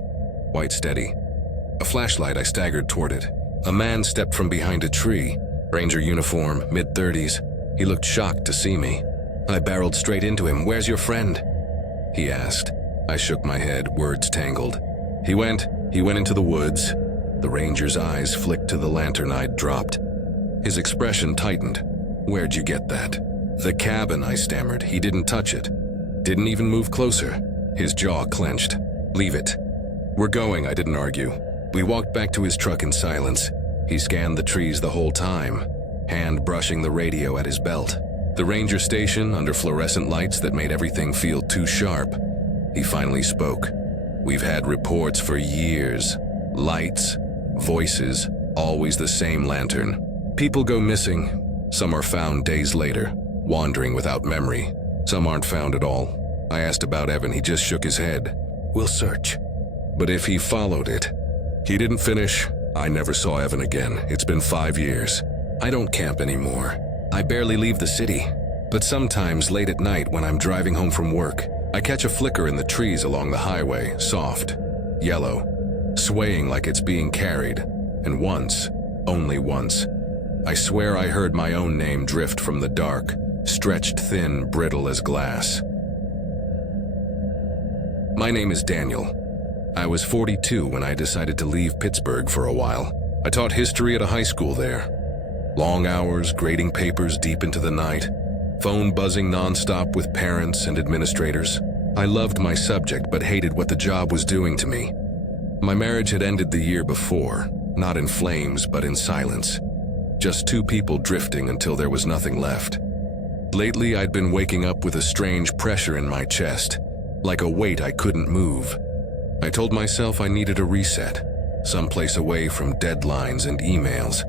White steady. A flashlight, I staggered toward it. A man stepped from behind a tree. Ranger uniform, mid-30s. He looked shocked to see me. I barreled straight into him. "Where's your friend?" he asked. I shook my head, words tangled. He went into the woods. The ranger's eyes flicked to the lantern I'd dropped. His expression tightened. "Where'd you get that?" "The cabin," I stammered. "He didn't touch it. Didn't even move closer." His jaw clenched. "Leave it." "We're going," I didn't argue. We walked back to his truck in silence. He scanned the trees the whole time, hand brushing the radio at his belt. The ranger station under fluorescent lights that made everything feel too sharp. He finally spoke. "We've had reports for years. Lights, voices, always the same lantern. People go missing. Some are found days later, wandering without memory. Some aren't found at all." I asked about Evan. He just shook his head. "We'll search." But if he followed it, he didn't finish. I never saw Evan again. It's been 5 years. I don't camp anymore. I barely leave the city. But sometimes late at night when I'm driving home from work, I catch a flicker in the trees along the highway, soft, yellow, swaying like it's being carried. And once, only once, I swear I heard my own name drift from the dark, stretched thin, brittle as glass. My name is Daniel. I was 42 when I decided to leave Pittsburgh for a while. I taught history at a high school there. Long hours, grading papers deep into the night, phone buzzing nonstop with parents and administrators. I loved my subject but hated what the job was doing to me. My marriage had ended the year before, not in flames but in silence. Just 2 people drifting until there was nothing left. Lately I'd been waking up with a strange pressure in my chest, like a weight I couldn't move. I told myself I needed a reset, someplace away from deadlines and emails,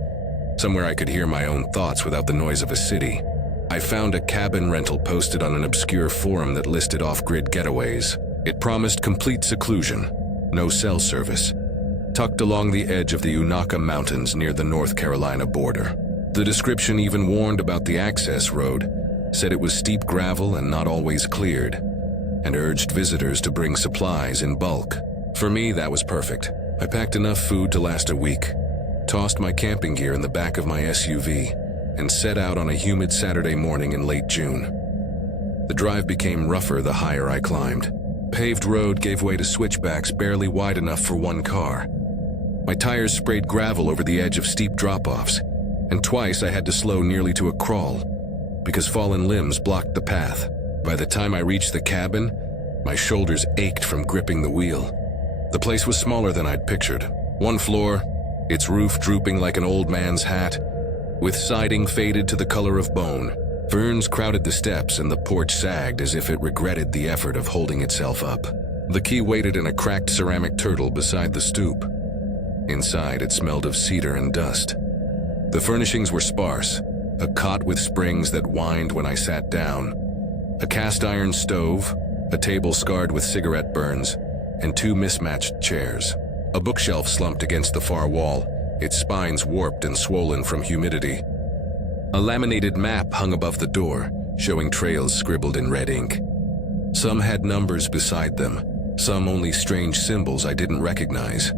somewhere I could hear my own thoughts without the noise of a city. I found a cabin rental posted on an obscure forum that listed off-grid getaways. It promised complete seclusion, no cell service, tucked along the edge of the Unaka Mountains near the North Carolina border. The description even warned about the access road, said it was steep gravel and not always cleared, and urged visitors to bring supplies in bulk. For me, that was perfect. I packed enough food to last a week, tossed my camping gear in the back of my SUV, and set out on a humid Saturday morning in late June. The drive became rougher the higher I climbed. Paved road gave way to switchbacks barely wide enough for 1 car. My tires sprayed gravel over the edge of steep drop-offs, and twice I had to slow nearly to a crawl, because fallen limbs blocked the path. By the time I reached the cabin, my shoulders ached from gripping the wheel. The place was smaller than I'd pictured. 1 floor, its roof drooping like an old man's hat, with siding faded to the color of bone. Ferns crowded the steps and the porch sagged as if it regretted the effort of holding itself up. The key waited in a cracked ceramic turtle beside the stoop. Inside, it smelled of cedar and dust. The furnishings were sparse, a cot with springs that whined when I sat down, a cast-iron stove, a table scarred with cigarette burns, and 2 mismatched chairs. A bookshelf slumped against the far wall, its spines warped and swollen from humidity. A laminated map hung above the door, showing trails scribbled in red ink. Some had numbers beside them, some only strange symbols I didn't recognize.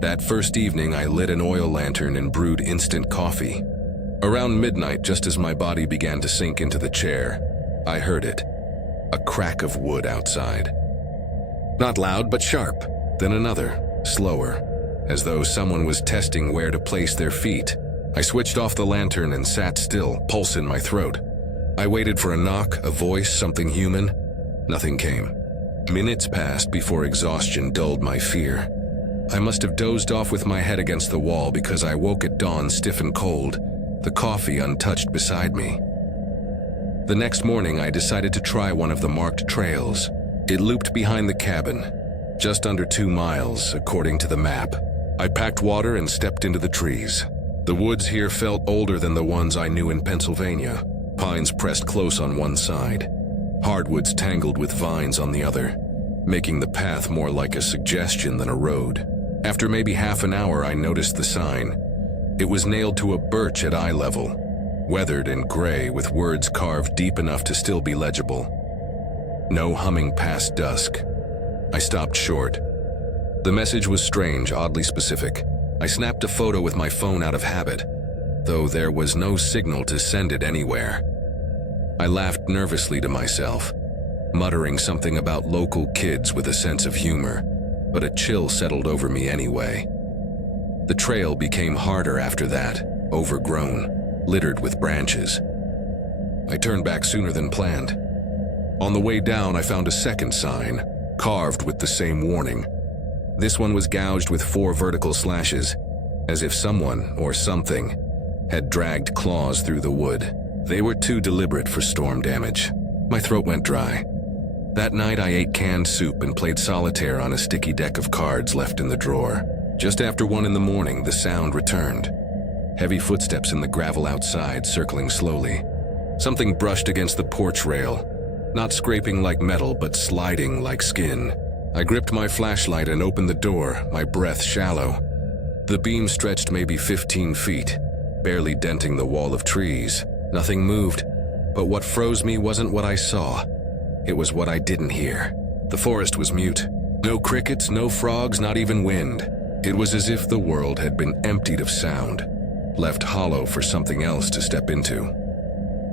That first evening, I lit an oil lantern and brewed instant coffee. Around midnight, just as my body began to sink into the chair, I heard it, a crack of wood outside. Not loud, but sharp. Then another, slower, as though someone was testing where to place their feet. I switched off the lantern and sat still, pulse in my throat. I waited for a knock, a voice, something human. Nothing came. Minutes passed before exhaustion dulled my fear. I must have dozed off with my head against the wall because I woke at dawn stiff and cold, the coffee untouched beside me. The next morning, I decided to try one of the marked trails. It looped behind the cabin, just under 2 miles, according to the map. I packed water and stepped into the trees. The woods here felt older than the ones I knew in Pennsylvania. Pines pressed close on one side, hardwoods tangled with vines on the other, making the path more like a suggestion than a road. After maybe half an hour, I noticed the sign. It was nailed to a birch at eye level, weathered and gray with words carved deep enough to still be legible. No humming past dusk. I stopped short. The message was strange, oddly specific. I snapped a photo with my phone out of habit, though there was no signal to send it anywhere. I laughed nervously to myself, muttering something about local kids with a sense of humor, but a chill settled over me anyway. The trail became harder after that, overgrown, littered with branches. I turned back sooner than planned. On the way down, I found a second sign, carved with the same warning. This one was gouged with 4 vertical slashes, as if someone or something had dragged claws through the wood. They were too deliberate for storm damage. My throat went dry. That night, I ate canned soup and played solitaire on a sticky deck of cards left in the drawer. Just after 1 in the morning, the sound returned. Heavy footsteps in the gravel outside, circling slowly. Something brushed against the porch rail, not scraping like metal, but sliding like skin. I gripped my flashlight and opened the door, my breath shallow. The beam stretched maybe 15 feet, barely denting the wall of trees. Nothing moved, but what froze me wasn't what I saw. It was what I didn't hear. The forest was mute. No crickets, no frogs, not even wind. It was as if the world had been emptied of sound, left hollow for something else to step into.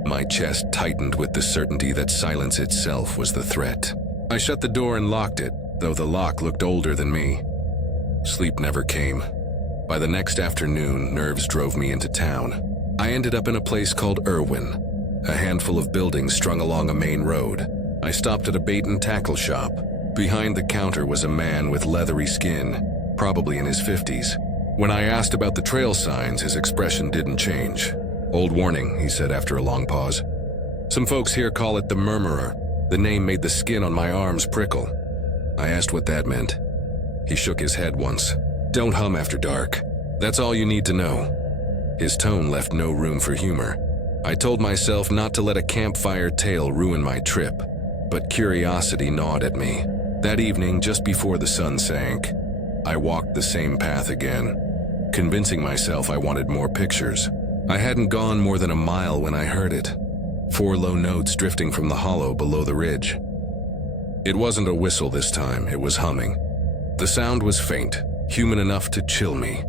My chest tightened with the certainty that silence itself was the threat. I shut the door and locked it, though the lock looked older than me. Sleep never came. By the next afternoon, nerves drove me into town. I ended up in a place called Irwin, a handful of buildings strung along a main road. I stopped at a bait and tackle shop. Behind the counter was a man with leathery skin, probably in his 50s. When I asked about the trail signs, his expression didn't change. "Old warning," he said after a long pause. "Some folks here call it the Murmurer." The name made the skin on my arms prickle. I asked what that meant. He shook his head once. "Don't hum after dark. That's all you need to know." His tone left no room for humor. I told myself not to let a campfire tale ruin my trip, but curiosity gnawed at me. That evening, just before the sun sank, I walked the same path again, convincing myself I wanted more pictures. I hadn't gone more than a mile when I heard it. 4 low notes drifting from the hollow below the ridge. It wasn't a whistle this time, it was humming. The sound was faint, human enough to chill me.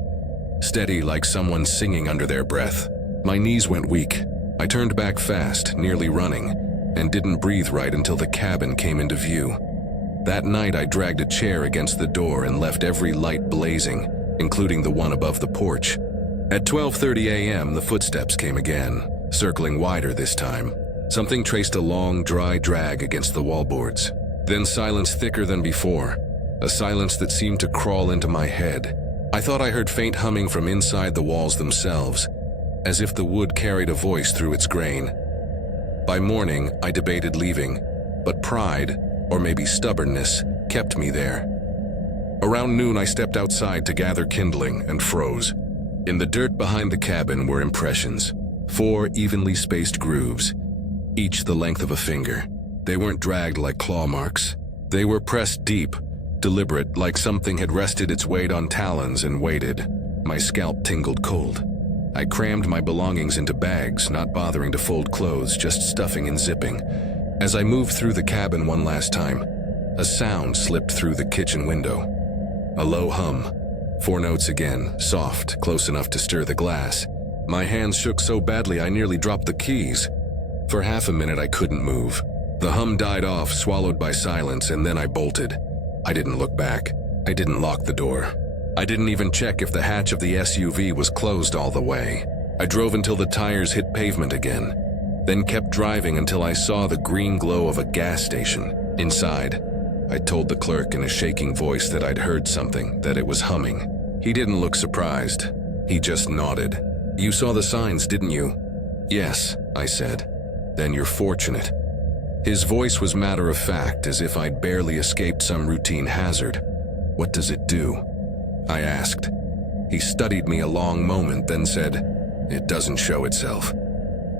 Steady like someone singing under their breath. My knees went weak. I turned back fast, nearly running, and didn't breathe right until the cabin came into view. That night I dragged a chair against the door and left every light blazing, including the one above the porch. At 12:30 a.m. the footsteps came again, circling wider this time. Something traced a long, dry drag against the wallboards. Then silence thicker than before, a silence that seemed to crawl into my head. I thought I heard faint humming from inside the walls themselves, as if the wood carried a voice through its grain. By morning, I debated leaving, but pride, or maybe stubbornness, kept me there. Around noon, I stepped outside to gather kindling and froze. In the dirt behind the cabin were impressions, 4 evenly spaced grooves, each the length of a finger. They weren't dragged like claw marks. They were pressed deep, deliberate, like something had rested its weight on talons and waited. My scalp tingled cold. I crammed my belongings into bags, not bothering to fold clothes, just stuffing and zipping. As I moved through the cabin one last time, a sound slipped through the kitchen window. A low hum. 4 notes again, soft, close enough to stir the glass. My hands shook so badly I nearly dropped the keys. For half a minute I couldn't move. The hum died off, swallowed by silence, and then I bolted. I didn't look back. I didn't lock the door. I didn't even check if the hatch of the SUV was closed all the way. I drove until the tires hit pavement again, then kept driving until I saw the green glow of a gas station. Inside, I told the clerk in a shaking voice that I'd heard something, that it was humming. He didn't look surprised. He just nodded. "You saw the signs, didn't you?" "Yes," I said. "Then you're fortunate." His voice was matter-of-fact, as if I'd barely escaped some routine hazard. "What does it do?" I asked. He studied me a long moment, then said, "It doesn't show itself.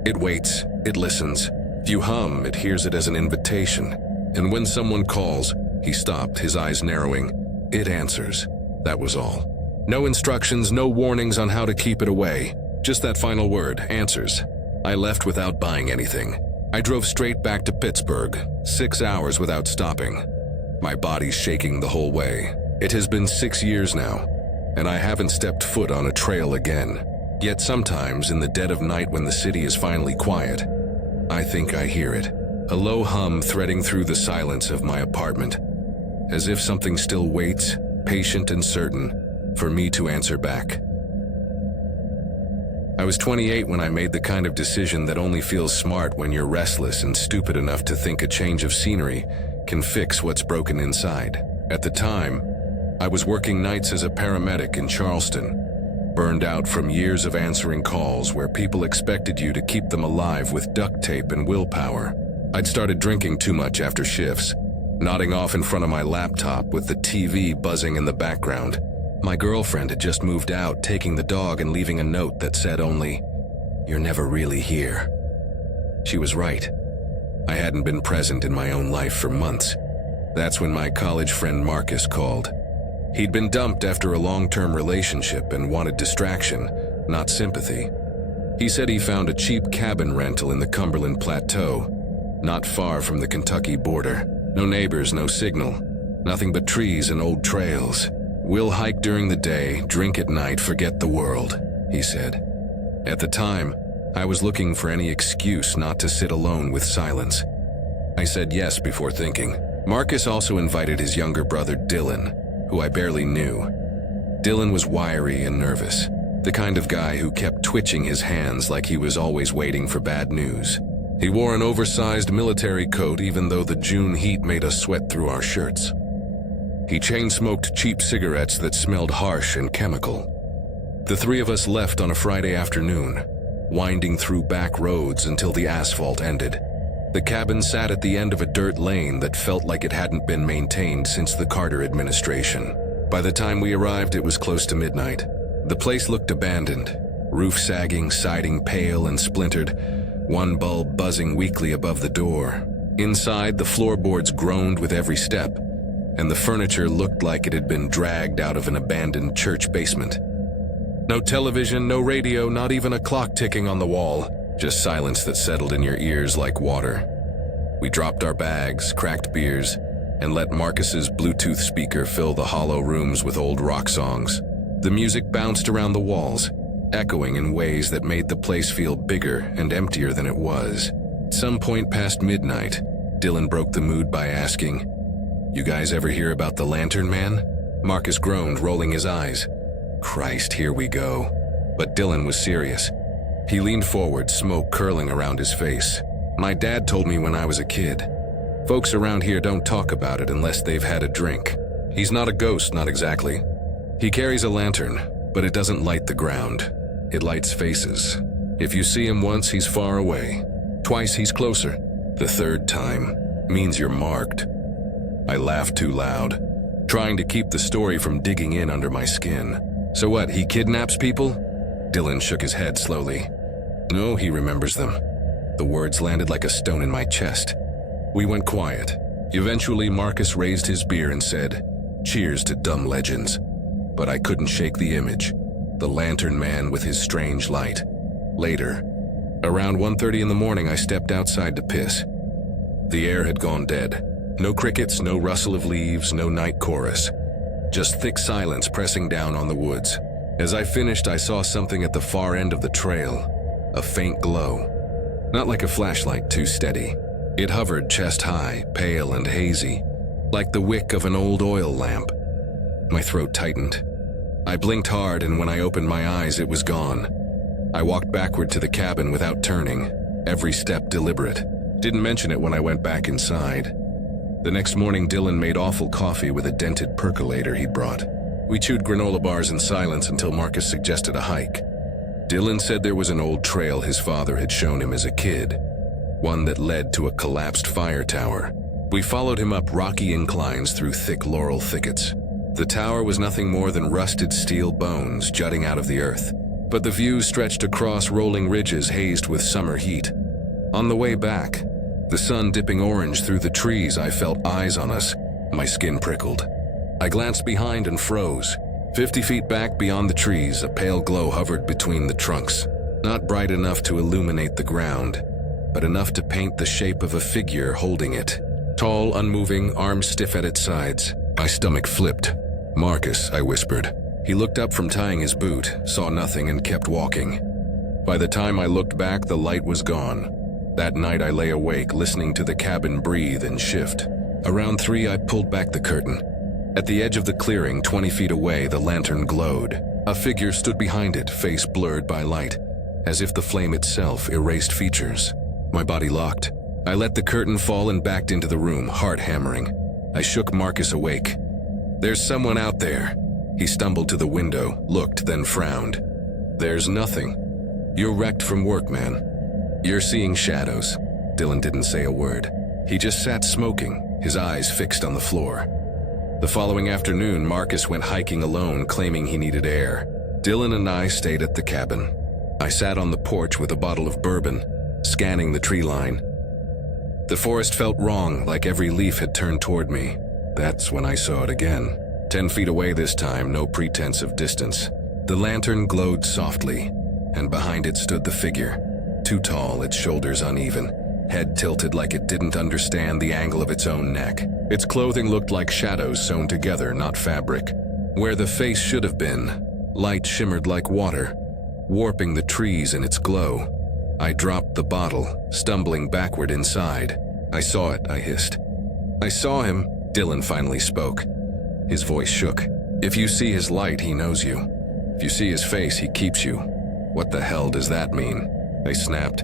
It waits, it listens. If you hum, it hears it as an invitation. And when someone calls," he stopped, his eyes narrowing, "it answers." That was all. No instructions, no warnings on how to keep it away. Just that final word, answers. I left without buying anything. I drove straight back to Pittsburgh, 6 hours without stopping. My body's shaking the whole way. It has been 6 years now, and I haven't stepped foot on a trail again. Yet sometimes, in the dead of night when the city is finally quiet, I think I hear it. A low hum threading through the silence of my apartment, as if something still waits, patient and certain, for me to answer back. I was 28 when I made the kind of decision that only feels smart when you're restless and stupid enough to think a change of scenery can fix what's broken inside. At the time, I was working nights as a paramedic in Charleston, burned out from years of answering calls where people expected you to keep them alive with duct tape and willpower. I'd started drinking too much after shifts, nodding off in front of my laptop with the TV buzzing in the background. My girlfriend had just moved out, taking the dog and leaving a note that said only, "You're never really here." She was right. I hadn't been present in my own life for months. That's when my college friend Marcus called. He'd been dumped after a long-term relationship and wanted distraction, not sympathy. He said he found a cheap cabin rental in the Cumberland Plateau, not far from the Kentucky border. No neighbors, no signal, nothing but trees and old trails. "We'll hike during the day, drink at night, forget the world," he said. At the time, I was looking for any excuse not to sit alone with silence. I said yes before thinking. Marcus also invited his younger brother Dylan, who I barely knew. Dylan was wiry and nervous, the kind of guy who kept twitching his hands like he was always waiting for bad news. He wore an oversized military coat even though the June heat made us sweat through our shirts. He chain-smoked cheap cigarettes that smelled harsh and chemical. The three of us left on a Friday afternoon, winding through back roads until the asphalt ended. The cabin sat at the end of a dirt lane that felt like it hadn't been maintained since the Carter administration. By the time we arrived, it was close to midnight. The place looked abandoned, roof sagging, siding pale and splintered, one bulb buzzing weakly above the door. Inside, the floorboards groaned with every step, and the furniture looked like it had been dragged out of an abandoned church basement. No television, no radio, not even a clock ticking on the wall, just silence that settled in your ears like water. We dropped our bags, cracked beers, and let Marcus's Bluetooth speaker fill the hollow rooms with old rock songs. The music bounced around the walls, echoing in ways that made the place feel bigger and emptier than it was. At some point past midnight, Dylan broke the mood by asking, "You guys ever hear about the Lantern Man?" Marcus groaned, rolling his eyes. Christ, here we go. But Dylan was serious. He leaned forward, smoke curling around his face. "My dad told me when I was a kid. Folks around here don't talk about it unless they've had a drink. He's not a ghost, not exactly. He carries a lantern, but it doesn't light the ground. It lights faces. If you see him once, he's far away. Twice, he's closer. The third time means you're marked." I laughed too loud, trying to keep the story from digging in under my skin. "So what, he kidnaps people?" Dylan shook his head slowly. "No, he remembers them." The words landed like a stone in my chest. We went quiet. Eventually, Marcus raised his beer and said, "Cheers to dumb legends." But I couldn't shake the image. The Lantern Man with his strange light. Later, around 1:30 in the morning, I stepped outside to piss. The air had gone dead. No crickets, no rustle of leaves, no night chorus. Just thick silence pressing down on the woods. As I finished, I saw something at the far end of the trail. A faint glow. Not like a flashlight, too steady. It hovered chest high, pale and hazy, like the wick of an old oil lamp. My throat tightened. I blinked hard, and when I opened my eyes, it was gone. I walked backward to the cabin without turning, every step deliberate. Didn't mention it when I went back inside. The next morning, Dylan made awful coffee with a dented percolator he'd brought. We chewed granola bars in silence until Marcus suggested a hike. Dylan said there was an old trail his father had shown him as a kid, one that led to a collapsed fire tower. We followed him up rocky inclines through thick laurel thickets. The tower was nothing more than rusted steel bones jutting out of the earth, but the view stretched across rolling ridges hazed with summer heat. On the way back, the sun dipping orange through the trees, I felt eyes on us. My skin prickled. I glanced behind and froze. 50 feet back beyond the trees, a pale glow hovered between the trunks. Not bright enough to illuminate the ground, but enough to paint the shape of a figure holding it. Tall, unmoving, arms stiff at its sides. My stomach flipped. "Marcus," I whispered. He looked up from tying his boot, saw nothing, and kept walking. By the time I looked back, the light was gone. That night I lay awake, listening to the cabin breathe and shift. Around 3, I pulled back the curtain. At the edge of the clearing, 20 feet away, the lantern glowed. A figure stood behind it, face blurred by light, as if the flame itself erased features. My body locked. I let the curtain fall and backed into the room, heart hammering. I shook Marcus awake. "There's someone out there." He stumbled to the window, looked, then frowned. "There's nothing. You're wrecked from work, man. You're seeing shadows." Dylan didn't say a word. He just sat smoking, his eyes fixed on the floor. The following afternoon, Marcus went hiking alone, claiming he needed air. Dylan and I stayed at the cabin. I sat on the porch with a bottle of bourbon, scanning the tree line. The forest felt wrong, like every leaf had turned toward me. That's when I saw it again. 10 feet away this time, no pretense of distance. The lantern glowed softly, and behind it stood the figure. Too tall, its shoulders uneven, head tilted like it didn't understand the angle of its own neck. Its clothing looked like shadows sewn together, not fabric. Where the face should have been, light shimmered like water, warping the trees in its glow. I dropped the bottle, stumbling backward inside. "I saw it," I hissed. "I saw him," Dylan finally spoke. His voice shook. "If you see his light, he knows you. If you see his face, he keeps you." "What the hell does that mean?" I snapped.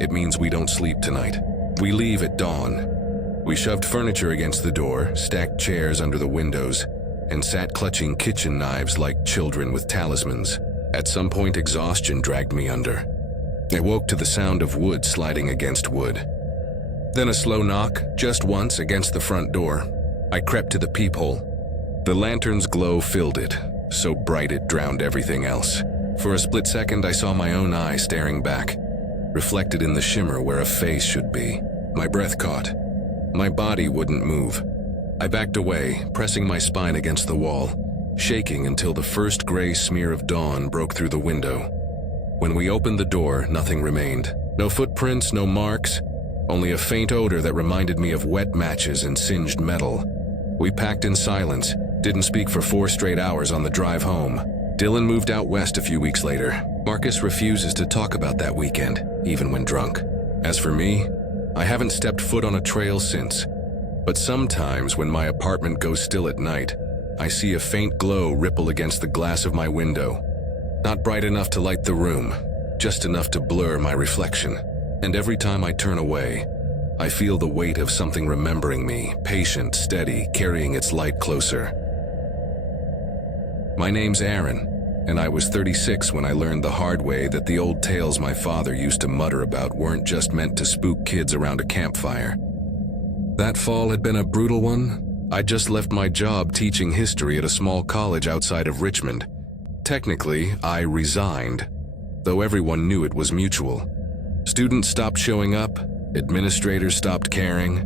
"It means we don't sleep tonight. We leave at dawn." We shoved furniture against the door, stacked chairs under the windows, and sat clutching kitchen knives like children with talismans. At some point, exhaustion dragged me under. I woke to the sound of wood sliding against wood. Then a slow knock, just once, against the front door. I crept to the peephole. The lantern's glow filled it, so bright it drowned everything else. For a split second, I saw my own eye staring back, reflected in the shimmer where a face should be. My breath caught. My body wouldn't move. I backed away, pressing my spine against the wall, shaking until the first gray smear of dawn broke through the window. When we opened the door, nothing remained. No footprints, no marks, only a faint odor that reminded me of wet matches and singed metal. We packed in silence, didn't speak for 4 straight hours on the drive home. Dylan moved out west a few weeks later. Marcus refuses to talk about that weekend, even when drunk. As for me, I haven't stepped foot on a trail since. But sometimes when my apartment goes still at night, I see a faint glow ripple against the glass of my window. Not bright enough to light the room, just enough to blur my reflection. And every time I turn away, I feel the weight of something remembering me, patient, steady, carrying its light closer. My name's Aaron, and I was 36 when I learned the hard way that the old tales my father used to mutter about weren't just meant to spook kids around a campfire. That fall had been a brutal one. I'd just left my job teaching history at a small college outside of Richmond. Technically, I resigned, though everyone knew it was mutual. Students stopped showing up, administrators stopped caring,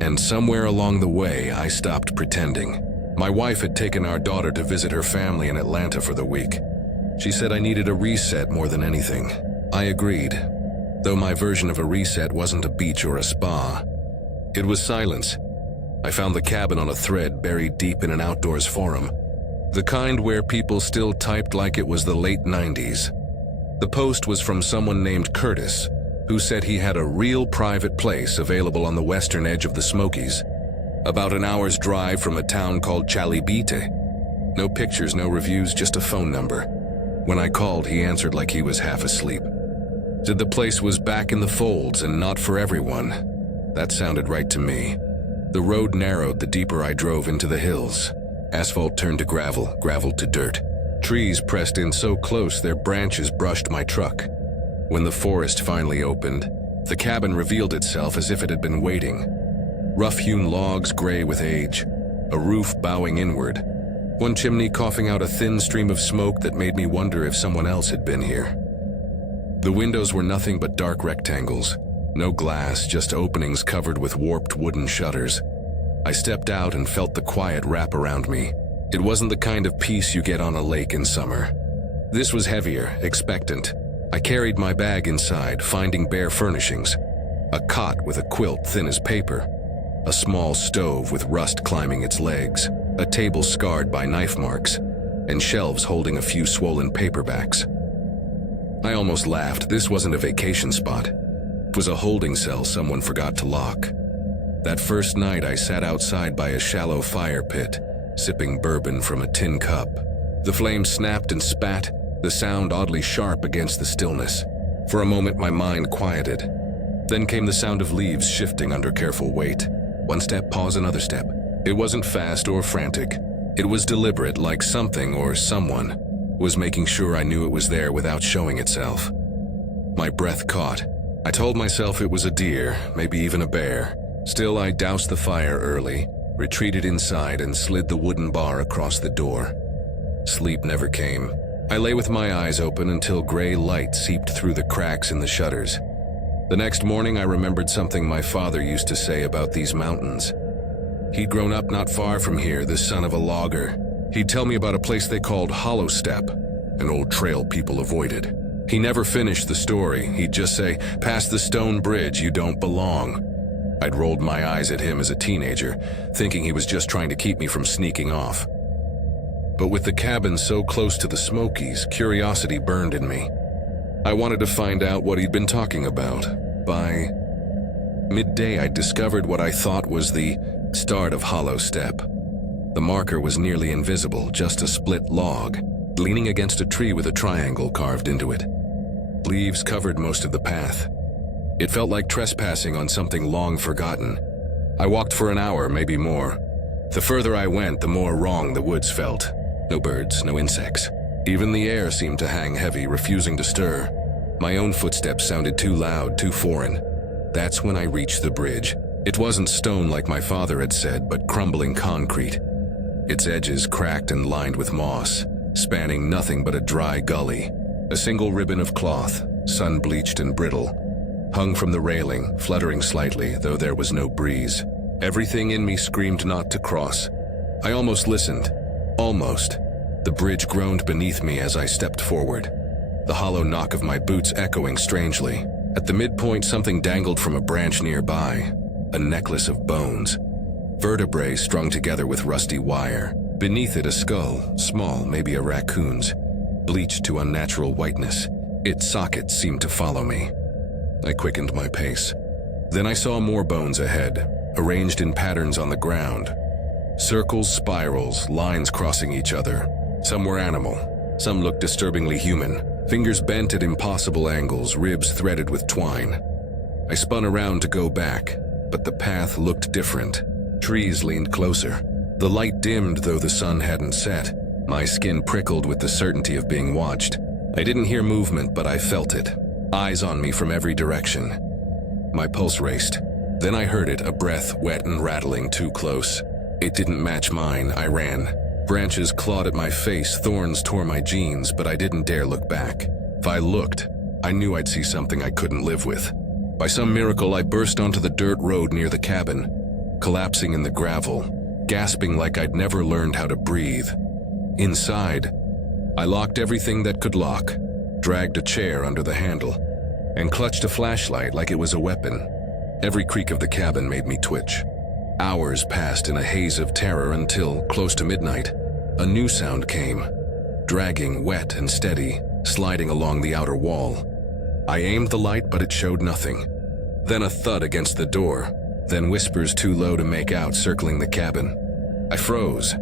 and somewhere along the way, I stopped pretending. My wife had taken our daughter to visit her family in Atlanta for the week. She said I needed a reset more than anything. I agreed, though my version of a reset wasn't a beach or a spa. It was silence. I found the cabin on a thread buried deep in an outdoors forum, the kind where people still typed like it was the late 90s. The post was from someone named Curtis, who said he had a real private place available on the western edge of the Smokies, about an hour's drive from a town called Chalibite. No pictures, no reviews, just a phone number. When I called, he answered like he was half asleep. Said the place was back in the folds and not for everyone. That sounded right to me. The road narrowed the deeper I drove into the hills. Asphalt turned to gravel, gravel to dirt. Trees pressed in so close their branches brushed my truck. When the forest finally opened, the cabin revealed itself as if it had been waiting. Rough-hewn logs gray with age, a roof bowing inward, one chimney coughing out a thin stream of smoke that made me wonder if someone else had been here. The windows were nothing but dark rectangles. No glass, just openings covered with warped wooden shutters. I stepped out and felt the quiet wrap around me. It wasn't the kind of peace you get on a lake in summer. This was heavier, expectant. I carried my bag inside, finding bare furnishings. A cot with a quilt thin as paper. A small stove with rust climbing its legs. A table scarred by knife marks. And shelves holding a few swollen paperbacks. I almost laughed. This wasn't a vacation spot. It was a holding cell someone forgot to lock. That first night I sat outside by a shallow fire pit, sipping bourbon from a tin cup. The flames snapped and spat, the sound oddly sharp against the stillness. For a moment my mind quieted. Then came the sound of leaves shifting under careful weight. One step, pause, another step. It wasn't fast or frantic. It was deliberate, like something or someone was making sure I knew it was there without showing itself. My breath caught. I told myself it was a deer, maybe even a bear. Still, I doused the fire early, retreated inside, and slid the wooden bar across the door. Sleep never came. I lay with my eyes open until gray light seeped through the cracks in the shutters. The next morning, I remembered something my father used to say about these mountains. He'd grown up not far from here, the son of a logger. He'd tell me about a place they called Hollow Step, an old trail people avoided. He never finished the story. He'd just say, "Past the stone bridge, you don't belong." I'd rolled my eyes at him as a teenager, thinking he was just trying to keep me from sneaking off. But with the cabin so close to the Smokies, curiosity burned in me. I wanted to find out what he'd been talking about. By midday, I'd discovered what I thought was the start of Hollow Step. The marker was nearly invisible, just a split log, leaning against a tree with a triangle carved into it. Leaves covered most of the path. It felt like trespassing on something long forgotten. I walked for an hour, maybe more. The further I went, the more wrong the woods felt. No birds, no insects. Even the air seemed to hang heavy, refusing to stir. My own footsteps sounded too loud, too foreign. That's when I reached the bridge. It wasn't stone like my father had said, but crumbling concrete. Its edges cracked and lined with moss, spanning nothing but a dry gully. A single ribbon of cloth, sun-bleached and brittle, hung from the railing, fluttering slightly, though there was no breeze. Everything in me screamed not to cross. I almost listened. Almost. The bridge groaned beneath me as I stepped forward, the hollow knock of my boots echoing strangely. At the midpoint, something dangled from a branch nearby, a necklace of bones, vertebrae strung together with rusty wire. Beneath it, a skull, small, maybe a raccoon's, bleached to unnatural whiteness. Its sockets seemed to follow me. I quickened my pace. Then I saw more bones ahead, arranged in patterns on the ground. Circles, spirals, lines crossing each other. Some were animal, some looked disturbingly human. Fingers bent at impossible angles, ribs threaded with twine. I spun around to go back, but the path looked different. Trees leaned closer. The light dimmed, though the sun hadn't set. My skin prickled with the certainty of being watched. I didn't hear movement, but I felt it. Eyes on me from every direction. My pulse raced. Then I heard it, a breath wet and rattling too close. It didn't match mine. I ran. Branches clawed at my face, thorns tore my jeans, but I didn't dare look back. If I looked, I knew I'd see something I couldn't live with. By some miracle, I burst onto the dirt road near the cabin, collapsing in the gravel, gasping like I'd never learned how to breathe. Inside, I locked everything that could lock, dragged a chair under the handle, and clutched a flashlight like it was a weapon. Every creak of the cabin made me twitch. Hours passed in a haze of terror until, close to midnight, a new sound came, dragging, wet and steady, sliding along the outer wall. I aimed the light, but it showed nothing. Then a thud against the door, then whispers too low to make out circling the cabin. I froze.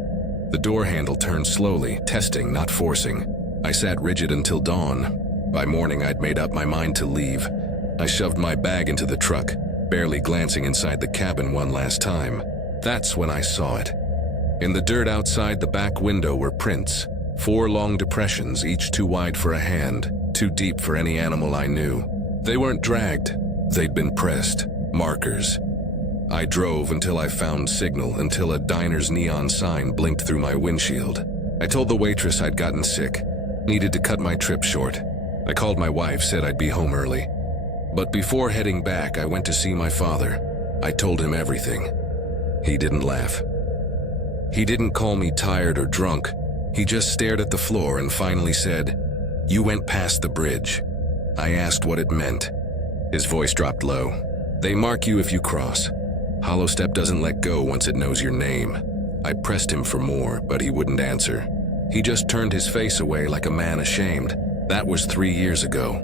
The door handle turned slowly, testing, not forcing. I sat rigid until dawn. By morning, I'd made up my mind to leave. I shoved my bag into the truck, barely glancing inside the cabin one last time. That's when I saw it. In the dirt outside the back window were prints, 4 long depressions, each too wide for a hand, too deep for any animal I knew. They weren't dragged, they'd been pressed, markers. I drove until I found signal, until a diner's neon sign blinked through my windshield. I told the waitress I'd gotten sick, needed to cut my trip short. I called my wife, said I'd be home early. But before heading back, I went to see my father. I told him everything. He didn't laugh. He didn't call me tired or drunk. He just stared at the floor and finally said, "You went past the bridge." I asked what it meant. His voice dropped low. "They mark you if you cross. Hollow Step doesn't let go once it knows your name." I pressed him for more, but he wouldn't answer. He just turned his face away like a man ashamed. That was 3 years ago.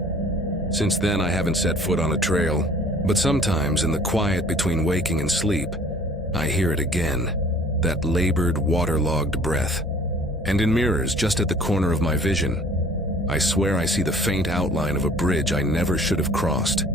Since then, I haven't set foot on a trail, but sometimes in the quiet between waking and sleep, I hear it again, that labored, waterlogged breath. And in mirrors just at the corner of my vision, I swear I see the faint outline of a bridge I never should have crossed.